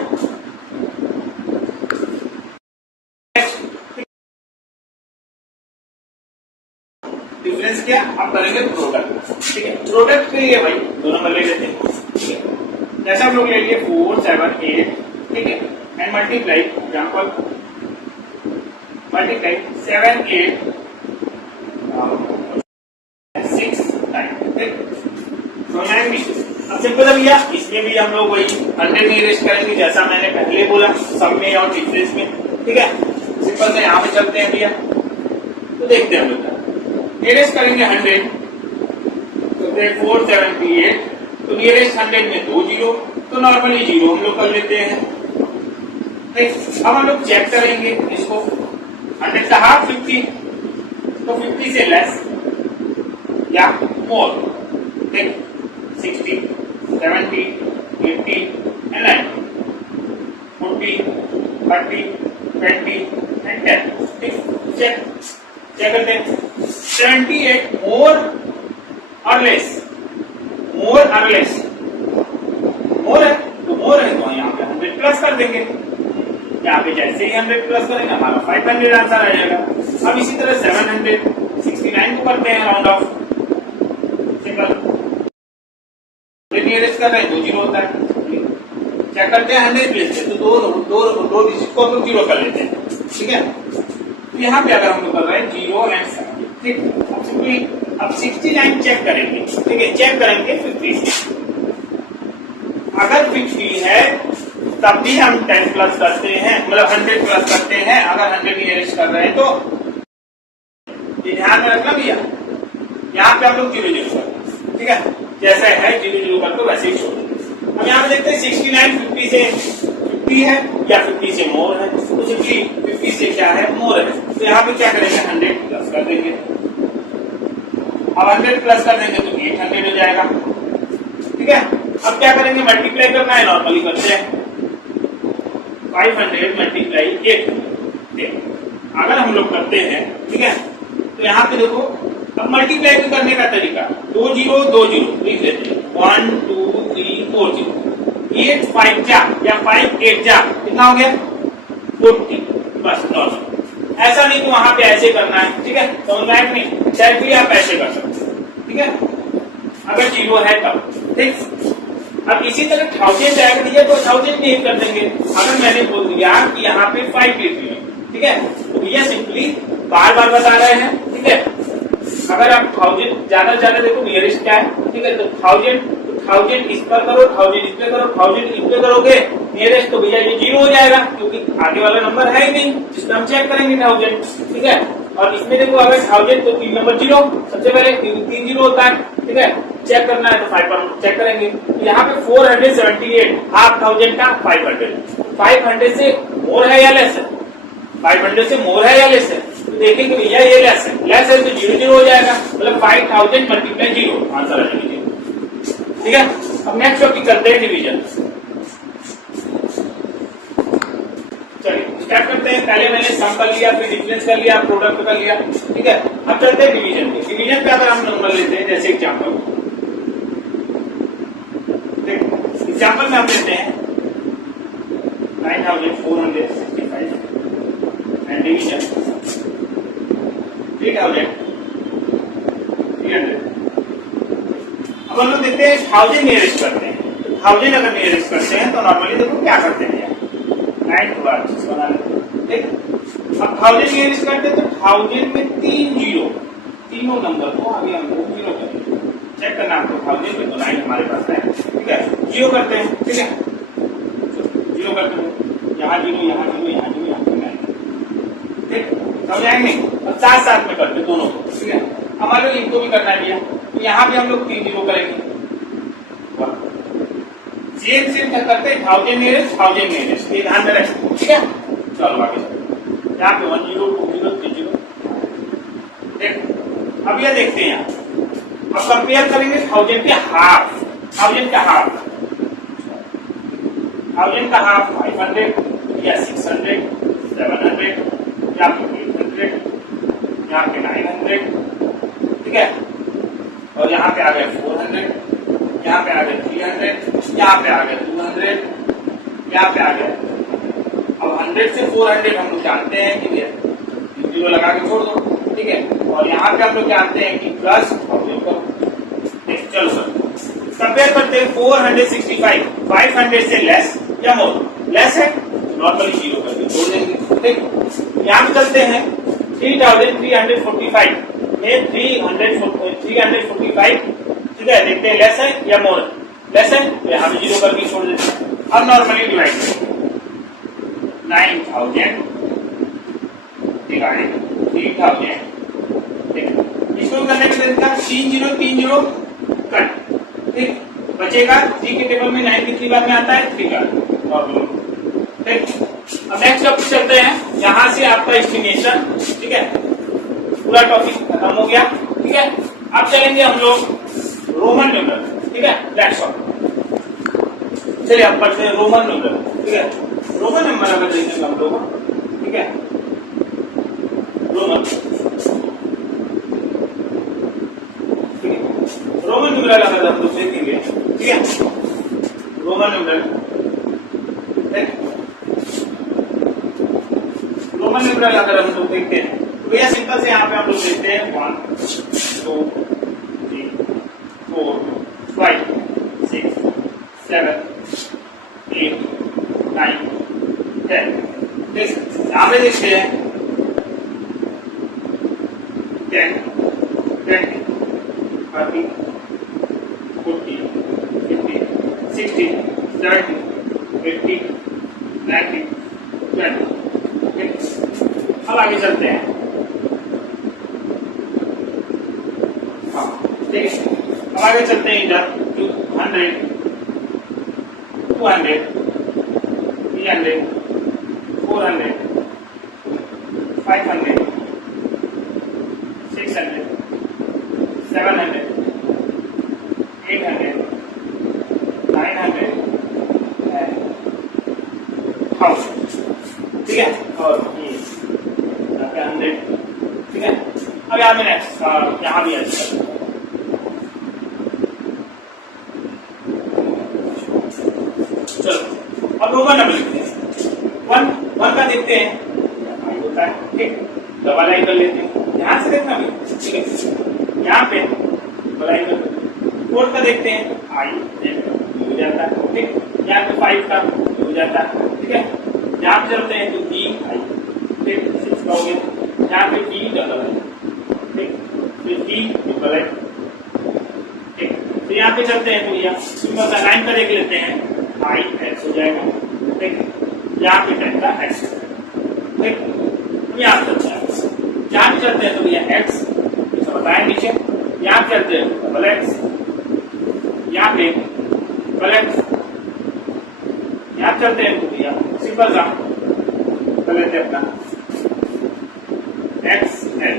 डिफरेंस क्या आप करेंगे प्रोडक्ट, ठीक है, प्रोडक्ट के लिए भाई 2 नंबर ले लेते हैं, ठीक है, जैसे हम लोग ले लिए 4 7 8, ठीक है, एंड मल्टीप्लाई एग्जांपल मल्टीप्लाई 7 8 6 9, ठीक, अब सिंपल है भैया, इसमें भी हम लोग वही 100 नियरेस्ट करेंगे जैसा मैंने पहले बोला, सब में और डिफरेंस में, ठीक है, सिंपल से यहाँ पे चलते हैं भैया, तो देखते हैं हम लोग नियरेस्ट करेंगे 100 तो 478, तो नियरेस्ट 100 में 2 0, तो नॉर्मली 0 हम लोग कर लेते हैं, ठीक, अब हम लोग चेक करेंगे इसको 100 का हाफ 50, तो 50 से लेस या मोर, ठीक, 60 70 80 एंड 90 40 30 20 एंड 10, ठीक, चेक करते हैं 78 मोर और लेस, मोर और लेस, मोर है तो यहाँ पे 100 प्लस कर देंगे, यहाँ पे जैसे ही 100 प्लस करेंगे हमारा 500 आंसर आ जाएगा। अब इसी तरह 769 को करते हैं राउंड ऑफ, सिंपल नियरेस्ट कर रहे हैं 2 0 होता है, क्या करते हैं 100 प्लेस पे तो दो डिजिट को हम लोग 0 कर लेते हैं, ठीक है, तो यहाँ पे अगर हम लोग कर रहे हैं 0 एंड 7, ठीक, अब 69 चेक करेंगे, ठीक है, चेक करेंगे 50, अगर 50 है तब भी हम 10 प्लस करते हैं, मतलब 100 प्लस करते हैं, अगर 100 नियरेस्ट कर रहे हैं तो ये ध्यान में रखना भैया, यहाँ पे हम लोग 0 0 करते हैं, ठीक है, जैसा है 0 0 करते वैसे ही छोड़ देंगे। अब यहाँ पे देखते हैं 69 50 से 50 है या 50 से मोर है, तो 50 से क्या है मोर है, तो यहाँ पे क्या करेंगे 100 प्लस कर देंगे, अब 100 प्लस कर देंगे तो 800 हो जाएगा, ठीक है, अब क्या करेंगे मल्टीप्लाई करना है, नॉर्मली करते हैं 500 मल्टीप्लाई 8, अगर हम लोग करते हैं, ठीक है, तो यहाँ पे देखो अब मल्टीप्लाई करने का तरीका 2 0 2 0 लिख लेते हैं 1 2 3 4 0, 8 5 जा या 5 8 जा कितना हो गया 40, बस नॉर्मल, ऐसा नहीं तो वहां पे ऐसे करना है, ठीक है, समझ में नहीं, चाहे भी आप ऐसे कर सकते हैं, ठीक है, अगर 0 है तब, ठीक। अब इसी तरह 1000 ऐड दिया तो 1000 नहीं कर देंगे। अगर मैंने बोल दिया कि यहाँ पे 5 लीटर है, ठीक है, तो भैया सिंपली बार बार बता रहे हैं, ठीक है। अगर आप 1000 ज्यादा से ज्यादा देखो नियरेस्ट क्या है, ठीक है, तो 1000 इस पर करो, 1000 इस पे करो, 1000 इस पे करोगे नियरेस्ट, तो भैया ये 0 हो जाएगा क्योंकि आगे वाला नंबर है ही नहीं जिसमें हम चेक करेंगे 1000, ठीक है। और इसमें देखो अगर 1000 तो 3 नंबर 0 सबसे पहले, क्योंकि 3 0 होता है, ठीक है। चेक करना है तो 5 पर चेक करेंगे। यहाँ पे 478 हाफ 1000 का 500 से मोर है या लेस है, 500 से मोर है या लेस है, तो देखेंगे भैया ये लेस है तो 0 0 हो जाएगा, मतलब 5000 मल्टीप्लाई 0, आंसर आ जाएगा 0, ठीक है। अब नेक्स्ट टॉपिक करते हैं डिवीजन। चलिए स्टार्ट करते हैं। पहले मैंने सम कर लिया, फिर डिफरेंस कर लिया, प्रोडक्ट कर लिया, ठीक है। अब चलते हैं डिवीजन पे। डिवीजन पे अगर हम नंबर लेते हैं, जैसे एग्जांपल में हम लेते हैं 9465 एंड डिवीजन 3300। अब हम लोग देखते हैं 1000 नियरेस्ट करते हैं। 1000 अगर नियरेस्ट करते हैं तो नॉर्मली देखो क्या करते हैं, 9 को बना लेते हैं। अब 1000 नियरेस्ट करते हैं तो 1000 में 3 0, तीनों नंबर को आगे हम लोग 0 करेंगे। चेक करना आपको 1000 में तो 9 हमारे पास है, ठीक है। 0 करते हैं, ठीक है, 0 करते हैं, यहाँ 0 यहाँ 0 यहाँ 0 यहाँ 9, ठीक, समझ आएंगे। अब साथ साथ में करते दोनों को, ठीक है। हमारे इनको भी करना है भैया, तो यहाँ भी हम लोग 3 0 करेंगे। सेम क्या करते हैं, 1000 नियरेस्ट, ये ध्यान में रखें, ठीक है। चलो आगे यहाँ पे 1 0 2 0 3 0, ठीक। अब ये देखते हैं, अब कंपेयर करेंगे 1000 के हाफ, 1000 का हाफ 500 या 600 700 या 800 यहाँ पे 900, ठीक है। और यहाँ पे आ गए 400, यहाँ पे आ गए 300, यहाँ पे आ गए 200, यहाँ पे आ गए। अब 100 से 400 हम लोग जानते हैं कि 0 लगा के छोड़ दो, ठीक है। और यहाँ पे हम लोग जानते हैं कि प्लस और करो। चलो सर कंपेयर करते हैं 465 500 से लेस या मोर, लेस है नॉर्मली 0 करके छोड़ देंगे, ठीक। यहाँ पे चलते हैं 3345 में 345, ठीक है। देखते हैं लेस है या मोर, लेस है तो यहाँ पे 0 करके छोड़ देते हैं। अब नॉर्मली डिवाइड करेंगे 9000 डिवाइड 3000, ठीक है। इसको करने के तरीका 3 0 कट, ठीक, बचेगा 3 के टेबल में 9 कितनी बार में आता है 3 का, ठीक। अब नेक्स्ट टॉपिक चलते हैं, यहाँ से आपका एस्टिमेशन, ठीक है, पूरा टॉपिक खत्म हो गया, ठीक है। अब चलेंगे हम लोग रोमन न्यूमरल, ठीक है, दैट्स ऑल। चलिए अब पढ़ते हैं रोमन न्यूमरल, ठीक है। रोमन नंबर अगर देखेंगे हम लोग, ठीक है, रोमन न्यूमरल अगर हम लोग देखेंगे, ठीक है, रोमन न्यूमरल, रोमन न्यूमरल अगर हम लोग देखते हैं तो यह सिंपल से यहाँ पे हम लोग देखते हैं 1 2 3 4 5 6 7 8 9 10, यहाँ पे देखते हैं 10 20 30 40 50 60 70 80 90 20, अब आगे चलते हैं, हाँ ठीक है। अब आगे चलते हैं इधर 100 200 300 400 500 600 700 800 900 1000, ठीक है। और 100, ठीक है। अब यहाँ में नेक्स्ट यहाँ भी अच्छा, चलो अब रोमन नंबर लिखते हैं। 1 का देखते हैं होता है, ठीक, डबल आई कर लेते हैं, ध्यान से देखना भी, ठीक है। यहाँ पे डबल आई कर 4 का देखते हैं आई जाता है, ठीक। यहाँ पे 5 का हो जाता है, ठीक है। यहाँ पे चलते हैं तो E आई, ठीक, 6 का हो गया। यहाँ पे E डबल है, ठीक, फिर E ट्रिपल है, ठीक। तो यहाँ पे चलते हैं तो यह सिंपल सा 9 का देख लेते हैं, आई एक्स हो जाएगा, ठीक। यहाँ पे 10 का एक्स, ठीक। यहाँ चलते हैं, यहाँ पे चलते हैं तो यह एक्स बताए नीचे, यहाँ पे चलते हैं डबल एक्स, यहाँ पे डबल एक्स, यहाँ चलते हैं तो भैया सिंपल सा कर लेते हैं अपना एक्स एल,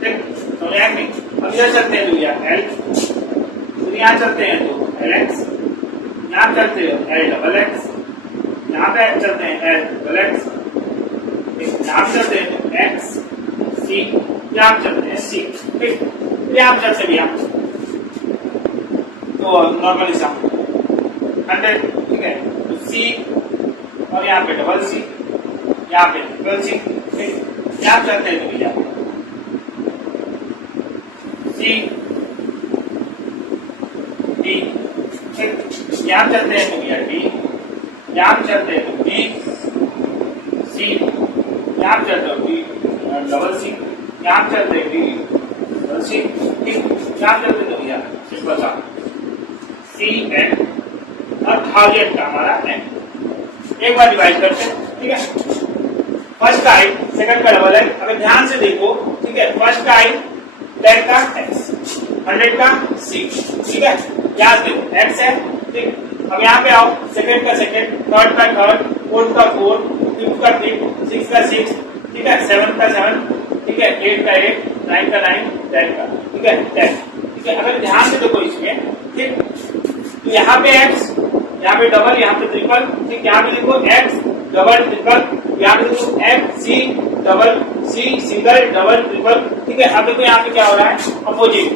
ठीक। तो नहीं अब इधर चलते हैं तो भैया एल, फिर यहाँ चलते हैं तो एल एक्स, यहाँ चलते हैं एल डबल एक्स, यहाँ पे चलते हैं एल डबल एक्स, यहाँ चलते हैं तो एक्स सी, यहाँ चलते हैं सी, ठीक। यहाँ चलते भैया तो नॉर्मली सा 100, ठीक है। तो सी और यहाँ पे डबल सी, यहाँ पे ट्रिपल सी, ठीक। यहाँ चलते हैं तो भैया सी डी, ठीक। यहाँ चलते हैं तो भैया डी, यहाँ चलते हैं तो बी सी, यहाँ चलते हैं डी डबल सी, यहाँ चलते हैं डी डबल सी, ठीक। यहाँ चलते तो भैया सिंपल सा सी एन और 1000 का हमारा एन। एक बार डिवाइड करते हैं, ठीक है। फर्स्ट का आई सेकंड का डबल है, अगर ध्यान से देखो, ठीक है। फर्स्ट का आई 10 का एक्स, 100 का सी, ठीक है। यहाँ से देखो एक्स है, ठीक। अब यहाँ पे आओ, सेकंड का सेकंड, थर्ड का थर्ड, फोर्थ का फोर्थ, फिफ्थ का फिफ्थ, सिक्स का सिक्स, ठीक है। 7 का 7, ठीक है। 8 का 8, 9 का 9, 10 का, ठीक है 10, ठीक है। अगर ध्यान से देखो इसमें, ठीक, तो यहाँ पे एक्स, यहाँ पे डबल, यहाँ पे ट्रिपल, ठीक। यहाँ पे देखो एक्स डबल ट्रिपल, यहाँ पे देखो X C double C single double triple, ठीक है। अब देखो यहाँ पे क्या हो रहा है, अपोजिट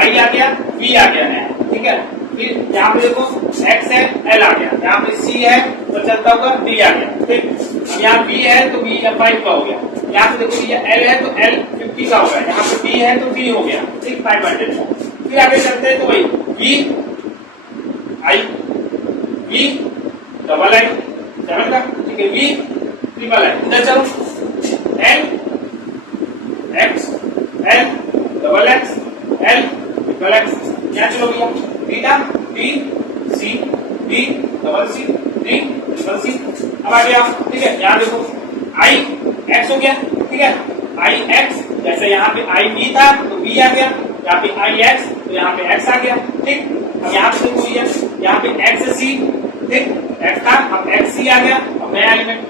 आई आ गया, बी आ गया है, ठीक है। फिर यहाँ पे देखो एक्स है, एल आ गया, यहाँ पे सी है तो चलता होगा डी आ गया, ठीक। अब यहाँ बी है तो बी 5 का हो गया, यहाँ पे देखो ये एल है तो एल 50 का हो गया, यहाँ पे बी है तो बी हो गया, ठीक, 500 का। फिर आगे चलते हैं तो वही B I, B double I 7 का, ठीक है। बी ट्रिपल आई, इधर चलो L X, L double X, L triple X, यहाँ चलो भैया बीटा D C, D double C, D triple C. अब आ गया, ठीक है। यहाँ देखो आई एक्स हो गया, ठीक है। आई एक्स, जैसे यहाँ पे आई बी था तो बी आ गया, यहाँ पे आई एक्स तो यहाँ पे एक्स आ गया, ठीक। अब यहाँ पे देखो भैया, यहाँ पे एक्स सी, ठीक, एक्स था, अब एक्स सी आ गया, अब नया एलिमेंट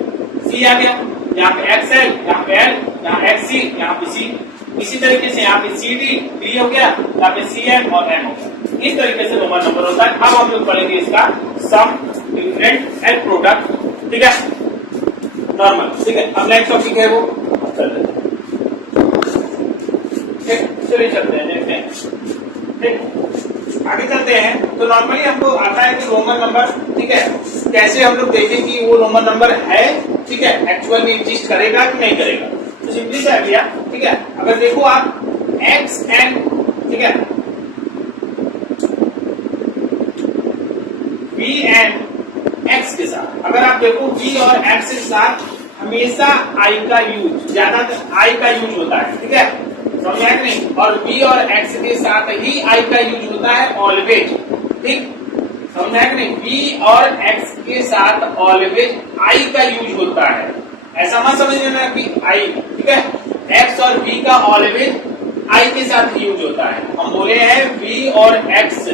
सी आ गया, यहाँ पे एक्स एल, यहाँ पे एल, यहाँ एक्स सी, यहाँ पे सी। इसी तरीके से यहाँ पे सी डी डी हो गया, यहाँ पे सी एन और एन हो गया। इस तरीके से रोमन नंबर होता है। अब हम लोग पढ़ेंगे इसका सम, डिफरेंट एंड प्रोडक्ट, ठीक है, नॉर्मल, ठीक है। अब नेक्स्ट टॉपिक है वो चलते हैं, ठीक, चलिए चलते हैं, देखते हैं, ठीक। आगे चलते हैं तो नॉर्मली हमको आता है कि रोमन नंबर, ठीक है, कैसे हम लोग देखें कि वो रोमन नंबर है, ठीक है, एक्चुअल में एग्जिस्ट करेगा कि नहीं करेगा। तो सिंपली से आइडिया, ठीक है। अगर देखो आप एक्स एन, ठीक है, बी एंड एक्स के साथ, अगर आप देखो बी और एक्स के साथ हमेशा आई का यूज, ज्यादातर आई का यूज होता है, ठीक है, समझ आया कि नहीं। और बी और एक्स के साथ ही आई का यूज होता है ऑलवेज, ठीक, समझ आया कि नहीं। बी और एक्स के साथ ऑलवेज आई का यूज होता है, ऐसा मत समझ लेना कि आई, ठीक है। एक्स और बी का ऑलवेज आई के साथ यूज होता है। हम बोले हैं बी और एक्स,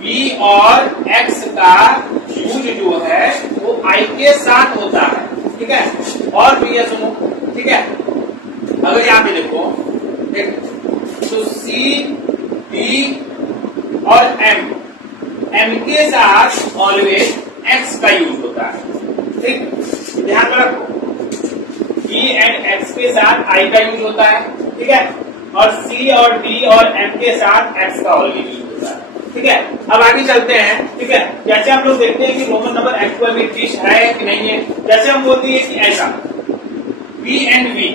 बी और एक्स का यूज जो है वो आई के साथ होता है, ठीक है। और भी ये सुनो, ठीक है, अगर यहाँ पे देखो, ठीक, तो सी डी और एम, एम के साथ ऑलवेज एक्स का यूज होता है, ठीक, ध्यान में रखो। बी एंड एक्स के साथ आई का यूज होता है, ठीक है, और सी और डी और एम के साथ एक्स का ऑलवेज यूज होता है, ठीक है। अब आगे चलते हैं, ठीक है। जैसे हम लोग देखते हैं कि रोमन नंबर एक्चुअल में एग्जिस्ट है कि नहीं है, जैसे हम बोलते हैं कि ऐसा बी एंड वी,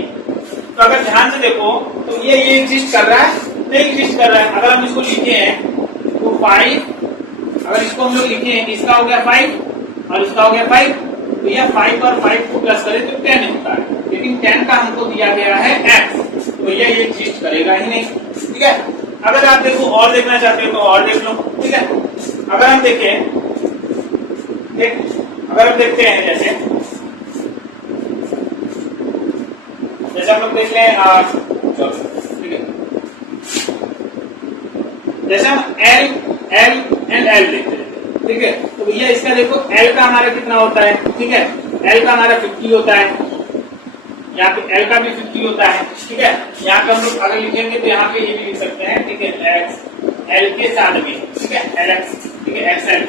तो अगर ध्यान से देखो तो ये एग्जिस्ट कर रहा है, नहीं एग्जिस्ट कर रहा है। अगर हम इसको लिखे हैं तो 5 अगर इसको हम लोग लिखें, इसका हो गया 5 और इसका हो गया 5, तो यह 5 और 5 को प्लस करें तो 10 होता है, लेकिन 10 का हमको दिया गया है x, तो यह एग्जिस्ट करेगा ही नहीं। ठीक है, अगर आप देखो और देखना चाहते हो तो और देख लो। ठीक है, अगर हम देखें, अगर हम देखते हैं जैसे हम लोग देख लें, ठीक है, जैसे हम L एंड L देखते हैं। ठीक है, तो भैया इसका देखो L का हमारा कितना होता है। ठीक है, L का हमारा 50 होता है, यहाँ पे L का भी 50 होता है। ठीक है, यहाँ पे हम लोग अगर लिखेंगे तो यहाँ पे ये भी लिख सकते हैं। ठीक है, x L के साथ में, ठीक है, LX, ठीक है, XL,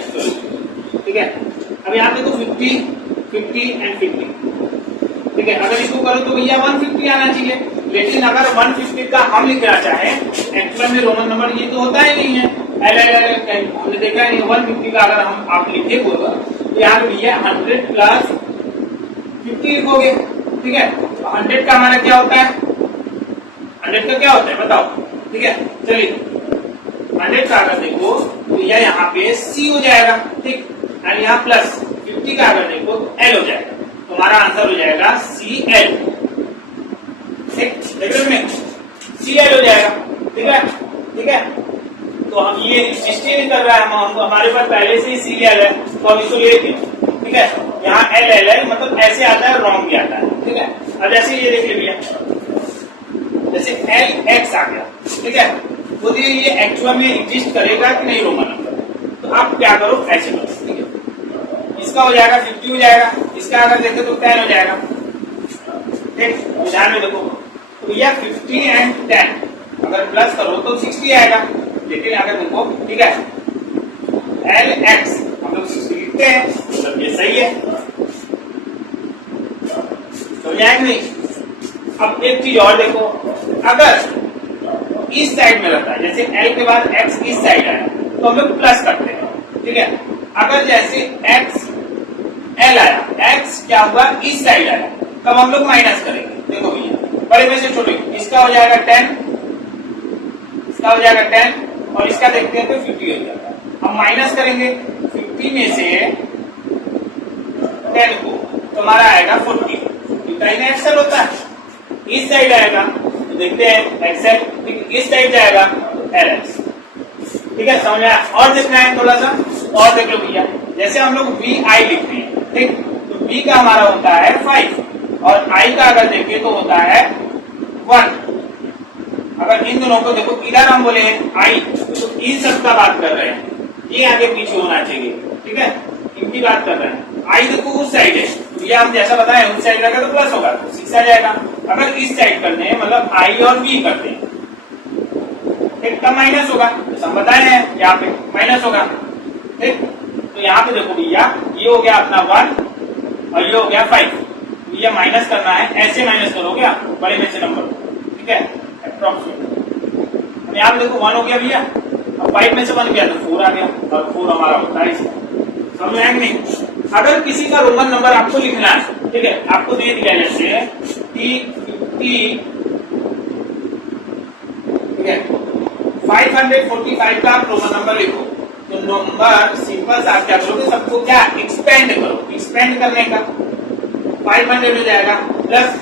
ठीक है। अब यहाँ पे तो 50 एंड 50, ठीक है, अगर इसको करो तो भैया 150 आना चाहिए, लेकिन अगर 150 का हम लिखना चाहें, एक्चुअल में रोमन नंबर ये तो होता ही नहीं है, L हमने देखा है 150 का अगर हम आप लिखे बोलो तो यहाँ पे भैया 100 प्लस 50 लिखोगे। ठीक है, तो 100 का हमारा क्या होता है, 100 का क्या होता है बताओ। ठीक है, चलिए 100 का अगर देखो तो भैया यहाँ पे C हो जाएगा। ठीक, और यहाँ प्लस 50 का अगर देखो तो L हो जाएगा, तुम्हारा आंसर हो जाएगा CL। ठीक, देख रहे हो, CL हो जाएगा। ठीक है, ठीक है, तो हम ये एग्जिस्ट नहीं कर रहा है, हम हमारे पास पहले से ही CL है, तो हम इसको ले लेते हैं। ठीक है, यहाँ LL मतलब ऐसे आता है, रॉन्ग भी आता है। ठीक है, अब जैसे ये देख लीजिए, जैसे LX आ गया। ठीक है, तो ये एक्चुअल में एग्जिस्ट करेगा कि नहीं रोमन नंबर, तो आप क्या करो ऐसे करो। ठीक है, इसका हो जाएगा 50 हो जाएगा, इसका अगर देखे तो 10 हो जाएगा। ठीक, ध्यान में देखो, तो यह 50 एंड 10 अगर प्लस करो तो 60 आएगा, लेकिन अगर देखो, ठीक है, LX हम लोग 60 लिखते हैं, मतलब ये सही है, समझाएंगे नहीं। अब एक चीज और देखो, अगर इस साइड में रहता है, जैसे L के बाद X इस साइड आया तो हम लोग प्लस करते हैं। ठीक है, अगर जैसे X L आया, X क्या हुआ इस साइड आया, तब हम लोग माइनस करेंगे। देखो भैया, बड़े में से छोटे, इसका हो जाएगा 10, इसका हो जाएगा 10 और इसका देखते हैं तो 50 हो जाएगा। हम माइनस करेंगे 50 में से 10 को, तो हमारा आएगा 40। एक्सेल होता है, इस साइड आएगा तो देखते हैं एक्सेल, इस साइड जाएगा तो LX। ठीक है, समझ में आया? और देखना है थोड़ा सा और देख लो भैया, जैसे हम लोग VI लिख रहे हैं। ठीक, तो V का हमारा होता है 5 और I का अगर देखें तो होता है 1। अगर इन दोनों को देखो, इधर हम बोले I, तो इन सब का बात कर रहे हैं, ये आगे पीछे होना चाहिए। ठीक है, इनकी बात कर रहे हैं। I देखो उस साइड है, तो ये हम जैसा बताएं उस साइड रहेगा तो प्लस होगा, तो 6 आ जाएगा। अगर इस साइड करते हैं मतलब I और V करते हैं, ठीक, तब माइनस होगा, तो हम बताए हैं यहाँ पे माइनस होगा। ठीक, तो यहाँ पे देखो भैया, ये हो गया अपना 1 और ये हो गया 5, ये माइनस करना है, ऐसे माइनस करोगे आप बड़े में से नंबर। ठीक है, अप्रोक्सीमेट यहाँ पे देखो 1 हो गया भैया, अब 5 में से 1 गया तो 4 आ गया, और 4 हमारा होता है इसका। समझ में आएगा नहीं? अगर किसी का रोमन नंबर आपको लिखना है, ठीक है, आपको दे दिया जैसे T50, ठीक है, 545 का आप रोमन नंबर लिखो, तो नंबर सिंपल सा आप क्या करोगे, सबको क्या एक्सपेंड करो, एक्सपेंड करने का 500 हो जाएगा, प्लस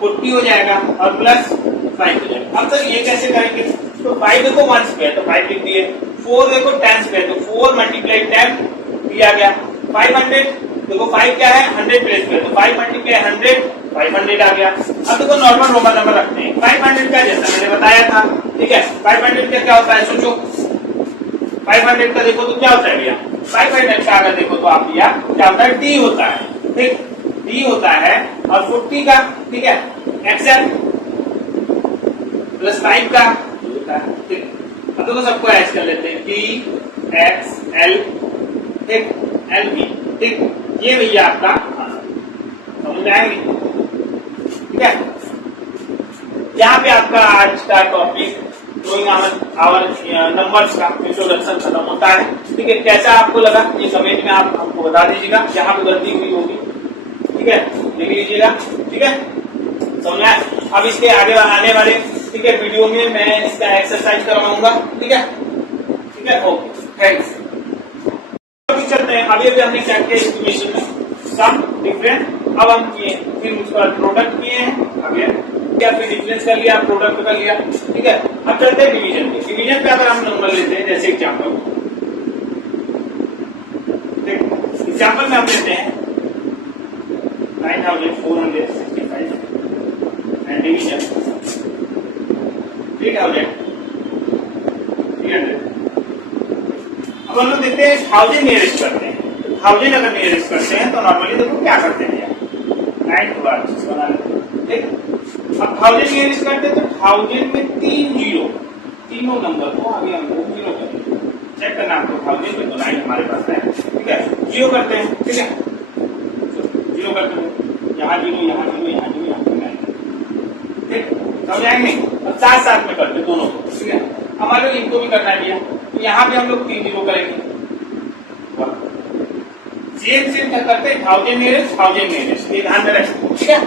40 हो जाएगा और प्लस 5 हो जाएगा। अब सर ये कैसे करेंगे, तो 5 देखो 1 पे है तो 5 लिख दिए, 4 देखो 10 पे है तो 4 मल्टीप्लाई 10 दिया गया। 500 देखो 5 क्या है 100 प्लेस पे, तो 5 मल्टीप्लाई 100 500 आ गया। अब देखो नॉर्मल रोमन नंबर रखते हैं, 500 का जैसा मैंने बताया था। ठीक है, 500 का क्या होता है सोचो, 500 का देखो तो क्या होता है भैया, 500 का अगर देखो तो आप भैया क्या होता है, D होता है। ठीक, D होता है, और 40 का, ठीक है, XL प्लस 5 का होता है। ठीक, अब देखो सबको ऐड कर लेते हैं, D X L, ठीक, L B। ठीक, ये भैया आपका समझ में आएंगे। ठीक है, यहाँ पे आपका आज का टॉपिक ड्राइंग आवर नंबर्स का इंट्रोडक्शन खत्म होता है। ठीक है, कैसा आपको लगा ये कमेंट में आप हमको बता दीजिएगा, जहां पे गलती हुई होगी। ठीक है, लिख लीजिएगा। ठीक है, समझा? अब इसके आगे आने वाले, ठीक है, वीडियो में मैं इसका एक्सरसाइज करवाऊंगा। ठीक है, ठीक है, ओके, थैंक्स। चलते हैं, अभी अभी हमने क्या किया एस्टिमेशन में, सम डिफरेंस, अब हम किए फिर उसका प्रोडक्ट किए हैं, अभी क्या फिर डिफरेंस कर लिया, प्रोडक्ट कर लिया, ठीक है। अब चलते हैं डिवीजन पे। डिवीजन पे अगर हम नंबर लेते हैं, जैसे एग्जांपल में हम लेते हैं 9465 एंड डिवीजन 3300। अब हम लोग देखते हैं 1000 नियरेस्ट करते हैं। 1000 अगर नियरेस्ट करते हैं तो नॉर्मली देखो क्या करते हैं यार, 9 के बाद बना लेते हैं, ठीक। अब 1000 नियरेस्ट करते हैं तो 1000 में 3 जीरो, तीनों नंबर को आगे हम लोग जीरो करेंगे, चेक करना आपको 1000 में तो 9 हमारे पास है, ठीक है। जीरो करते हैं, ठीक है, जीरो करते हैं, यहाँ जीरो, यहाँ जीरो, यहाँ जीरो, यहाँ जीरो, ठीक, समझ आएंगे। अब साथ साथ में करते दोनों को, ठीक है। हमारे लोग इनको भी करना है, तो यहाँ भी हम लोग 3 जीरो करेंगे, सेम क्या करते हैं 1000 नियरेस्ट, ये ध्यान में रखें, ठीक है।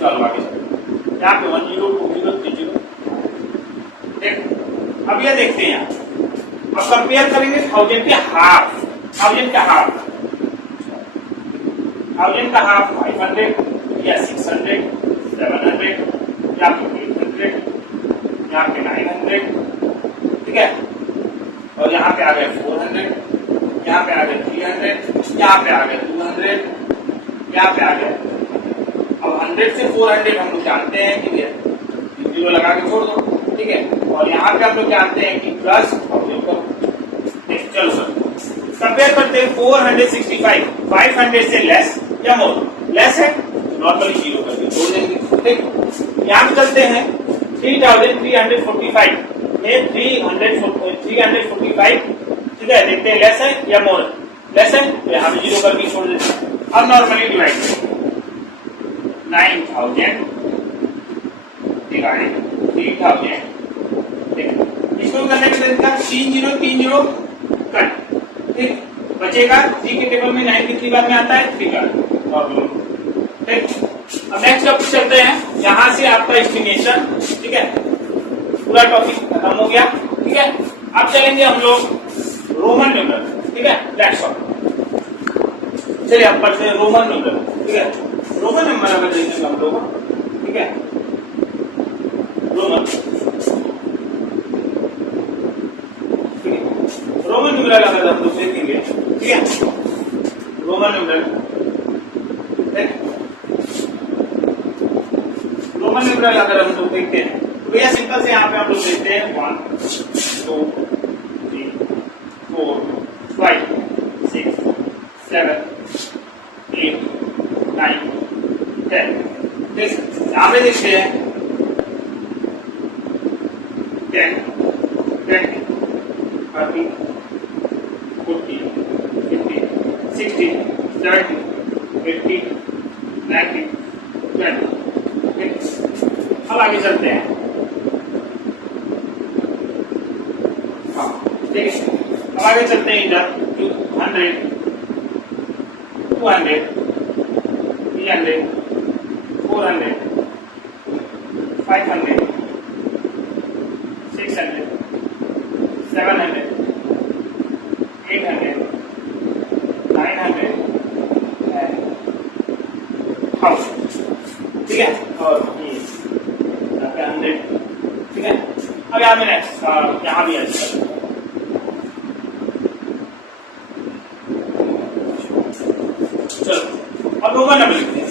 चलो आगे यहाँ पे 1 जीरो 2 जीरो 3 जीरो, ठीक। अब ये देखते हैं यहाँ, अब कंपेयर करेंगे 1000 के हाफ, 1000 का हाफ 500 या 600, 700 या 800, यहाँ पे 900, ठीक है। और यहाँ पे आ गए 400, यहाँ पे आ गए 300, यहाँ पे आ गए 200, यहाँ पे आ गए। अब 100 से 400 हम लोग जानते हैं कि जीरो लगा के छोड़ दो, ठीक है। और यहाँ पे हम लोग जानते हैं कि प्लस और जीरो करो, चलो सर कंपेयर करते हैं 465 500 से लेस या मोर, लेस है नॉर्मली जीरो करके छोड़ देंगे, ठीक। यहाँ पे चलते हैं 3345 में 345, ठीक है, देखते हैं लेस है या मोर, लेस है तो यहाँ पे जीरो करके छोड़ देते हैं। अब नॉर्मली डिवाइड करें 9000 डिवाइड 3000, इसको करने के तरीका 3 जीरो कट, ठीक, बचेगा 3 के टेबल में 9 कितनी बार में आता है 3 बार, ठीक। अब नेक्स्ट टॉपिक चलते हैं, यहाँ से आपका एस्टिमेशन, ठीक है, पूरा टॉपिक खत्म हो गया, ठीक है। अब चलेंगे हम लोग रोमन न्यूमरल, ठीक है, दैट्स ऑल। चलिए अब पढ़ते हैं रोमन न्यूमरल, ठीक है। रोमन नंबर अगर देखेंगे हम लोग, ठीक है, रोमन न्यूमरल अगर हम लोग देखेंगे, ठीक है, रोमन न्यूमरल, रोमन न्यूमरल अगर हम लोग देखते हैं तो यह सिंपल से यहाँ पे हम लोग देखते हैं 1 2 3 4 5 6 7 8 9 10, यहाँ पे देखते हैं 10 20 30 40 50 60 70 80 90 20। अब आगे चलते हैं, हाँ ठीक है। अब आगे चलते हैं इधर 100 200 300 400 500 600 700 800 900 1000, ठीक है। और 100, ठीक है। अब यहाँ में नेक्स्ट यहाँ भी अच्छा, चलो अब रोमन नंबर लिखते हैं।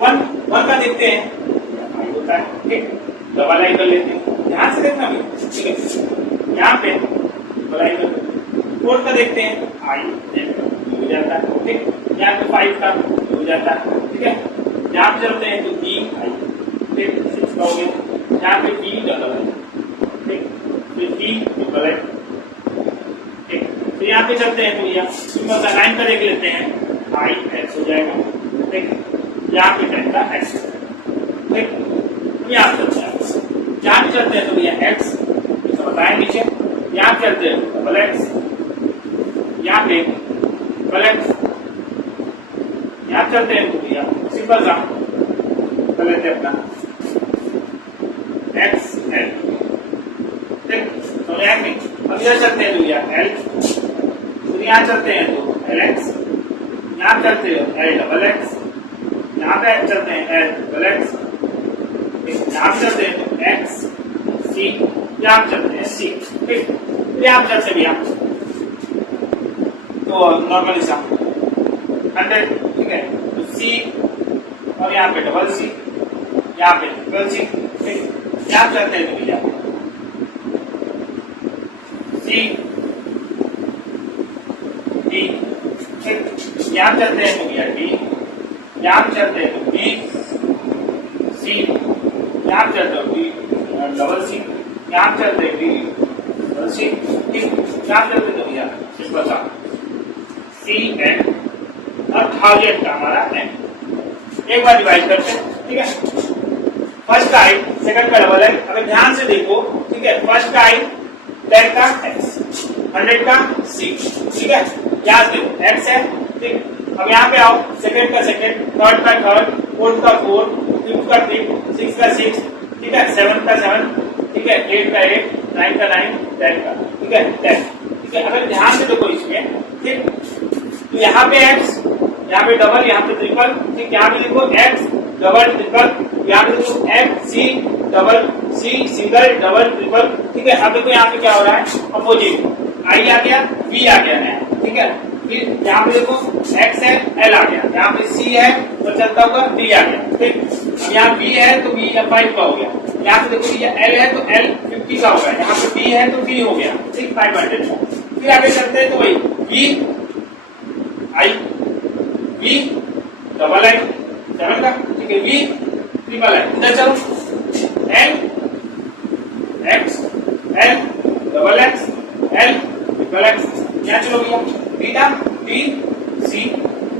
1 का देखते हैं होता है, ठीक, डबल आई कर लेते हैं, ध्यान से देखना भी, ठीक है। यहाँ पे डबल आई कर, 4 का देखते हैं आई हो जाता है, ठीक। यहाँ पे 5 का हो जाता है, ठीक है। यहाँ पे चलते हैं तो 3 आई, ठीक, 6 का हो गया। यहाँ पे 3 डबल है, ठीक, फिर 3 डबल है, ठीक। तो यहाँ पे चलते हैं तो यह सिंपल सा 9 का देख लेते हैं, आई एक्स हो जाएगा, ठीक। यहाँ पे 10 का एक्स, ठीक। यहाँ चलते हैं, यहाँ पे चलते हैं तो भैया एक्स बताए नीचे, यहाँ पे चलते हैं डबल एक्स, यहाँ पे डबल एक्स, यहाँ चलते हैं तो भैया सिंपल सा कर लेते हैं अपना एक्स एल, ठीक। तो अब इधर चलते हैं तो भैया एल, फिर यहाँ चलते हैं तो एल एक्स, यहाँ चलते हैं एल डबल एक्स, यहाँ पे चलते हैं एल डबल एक्स, यहाँ पे चलते हैं एक्स सी, यहाँ पे चलते हैं सी, ठीक, यहाँ पे चलते भी आप तो नॉर्मल हिसाब 100, ठीक है, तो सी और यहाँ पे डबल सी, यहाँ पे डबल सी, ठीक, यहाँ पे चलते हैं तो भैया सी डी, ठीक, यहाँ चलते हैं तो भैया डी, यहाँ चलते हैं तो बी सी, यहाँ चलते हैं बी डबल सी, यहाँ चलते हैं बी डबल सी, ठीक, यहाँ चलते हैं तो भैया सिंपल सा सी एन और 1000 का हमारा एन। एक बार डिवाइड करते हैं, ठीक है, फर्स्ट का आई सेकंड का डबल है, अगर ध्यान से देखो, ठीक है, फर्स्ट का आई 10 का एक्स 100 का सी, ठीक है, यहाँ से देखो एक्स है, ठीक, अब यहाँ पे आओ सेकंड का सेकंड, थर्ड का थर्ड, फोर्थ का फोर्थ, फिफ्थ का फिफ्थ, सिक्स का सिक्स, ठीक है, सेवन का सेवन, ठीक है, 8 का 8, 9 का 9, 10 का, ठीक है 10, ठीक है, अगर ध्यान से देखो इसमें, ठीक, तो यहाँ पे एक्स, यहाँ पे डबल, यहाँ पे ट्रिपल, ठीक, यहाँ पे लिखो एक्स डबल ट्रिपल, यहाँ पे देखो X C double C single double triple, ठीक है, अब देखो यहाँ पे क्या हो रहा है अपोजिट, आई आ गया बी आ गया नया, ठीक है, फिर यहाँ पे देखो एक्स है एल आ गया, यहाँ पे सी है तो चलता होगा डी आ गया, ठीक, अब यहाँ बी है तो बी 5 का हो गया, यहाँ पे देखो ये एल है तो एल 50 का हो गया, यहाँ पे बी है तो बी हो गया, ठीक, 500 का, फिर आगे चलते हैं तो वही B I B double I 7 का, ठीक है, बी ट्रिपल आई, इधर चलो L X L double X L triple X, यहाँ चलो भैया बीटा D C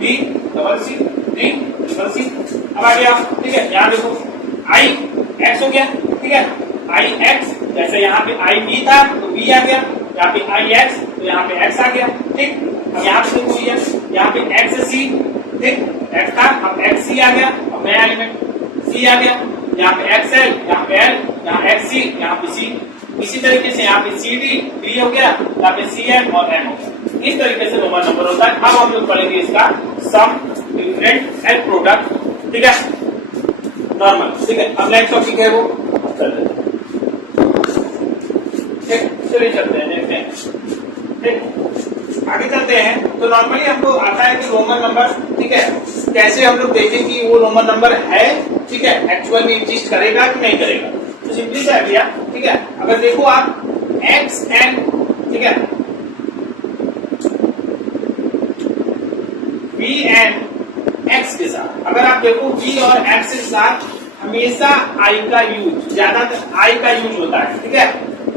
D double C D triple C, अब आ गया, ठीक है, यहाँ देखो आई एक्स हो गया, ठीक है, आई एक्स, जैसे यहाँ पे आई बी था तो बी आ गया, यहाँ पे आई एक्स तो यहाँ पे एक्स आ गया, ठीक, अब यहाँ पे देखो भैया यहाँ पे एक्स सी, ठीक, एक्स था अब एक्स सी आ गया, अब नया एलिमेंट सी आ गया, यहाँ पे एक्स एल, यहाँ पे एल, यहाँ एक्स सी, यहाँ पे सी, इसी तरीके से यहाँ पे सी डी डी हो गया, यहाँ पे सी एम और एम हो गया, इस तरीके से रोमन नंबर होता है। अब हम लोग पढ़ेंगे इसका सम डिफरेंट एंड प्रोडक्ट, ठीक है, नॉर्मल, ठीक है, अब नेक्स्ट टॉपिक है वो चलते हैं, ठीक, चलिए चलते हैं देखते हैं, ठीक, आगे चलते हैं तो नॉर्मली हमको आता है कि रोमन नंबर, ठीक है, कैसे हम लोग देखें कि वो रोमन नंबर है, ठीक है, एक्चुअल में एग्जिस्ट करेगा कि नहीं करेगा, तो सिंपली से आइडिया, ठीक है, अगर देखो आप एक्स एन, ठीक है, वी एन एक्स के साथ, अगर आप देखो वी और एक्स के साथ हमेशा आई का यूज, ज्यादातर आई का यूज होता है, ठीक है,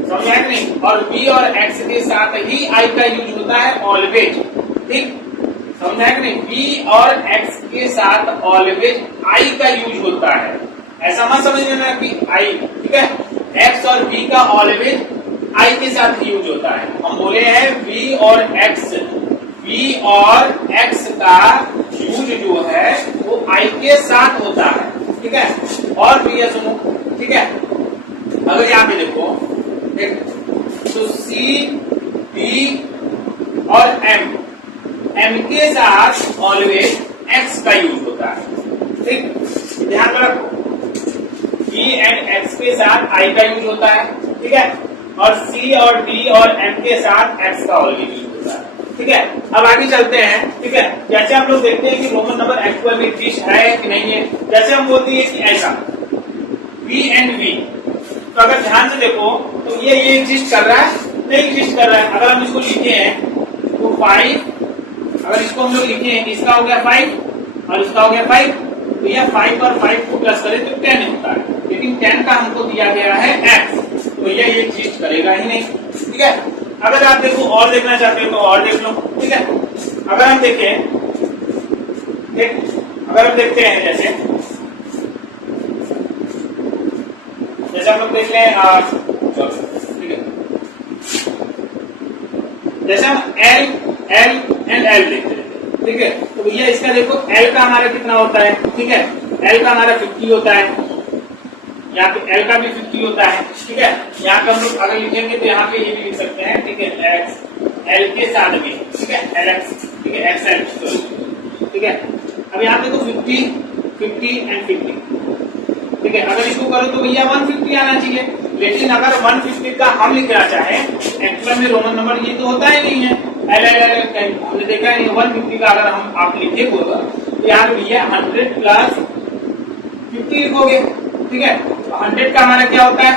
समझ आया नहीं, और वी और एक्स के साथ ही आई का यूज होता है ऑलवेज, ठीक, समझ आया नहीं, वी और एक्स के साथ ऑलवेज आई का यूज होता है, ऐसा मत समझ लेना कि आई, ठीक है, एक्स और वी का ऑलवेज आई के साथ यूज होता है, हम बोले हैं वी और एक्स का यूज जो है वो आई के साथ होता है, ठीक है, और भी ये सुनो, ठीक है, अगर यहाँ पे देखो तो सी डी और एम के साथ ऑलवेज एक्स का यूज होता है, ठीक, ध्यान में रखो, बी एंड एक्स के साथ आई का यूज होता है, ठीक है, और सी और डी और एम के साथ एक्स का ऑलवेज यूज होता है, ठीक है, अब आगे चलते हैं, ठीक है, जैसे हम लोग देखते हैं कि रोमन नंबर एक्चुअल में एग्जिस्ट है कि नहीं है, जैसे हम बोलते हैं कि ऐसा वी एंड वी, तो अगर ध्यान से देखो तो ये एग्जिस्ट कर रहा है नहीं एग्जिस्ट कर रहा है, अगर हम इसको लिखे हैं तो 5, अगर इसको हम लोग लिखे हैं, इसका हो गया 5 और इसका हो गया 5, तो यह 5 और 5 को प्लस करें तो 10 होता है, लेकिन 10 का हमको दिया गया है x, तो यह एग्जिस्ट करेगा ही नहीं, ठीक है, अगर आप देखो और देखना चाहते हो तो और देख लो, ठीक है, अगर हम देखें, ठीक, अगर हम देखते हैं जैसे हम लोग देख लें, ठीक है, जैसे हम एल एल एंड एल देखते हैं, ठीक है, तो भैया इसका देखो एल का हमारा कितना होता है, ठीक है, एल का हमारा 50 होता है, यहाँ पे एल का भी 50 होता है, ठीक है, यहाँ पे हम लोग अगर लिखेंगे तो यहाँ पे ये भी लिख सकते हैं, ठीक है, एक्स एल के साथ भी, ठीक है, एल एक्स ठीक है, एक्सेल, ठीक है। अब यहाँ पे तो 50, 50 एंड 50, ठीक है। अगर इसको करो तो भैया 150 आना चाहिए, लेकिन अगर 150 का हम लिखना चाहे, एक्चुअल में रोमन नंबर ये तो होता ही नहीं है, एल एल एल हमने देखा है। 150 का अगर हम आप लिखे होगा तो यहाँ पे भैया 100 प्लस 50 लिखोगे, ठीक है। तो 100 का हमारा क्या होता है,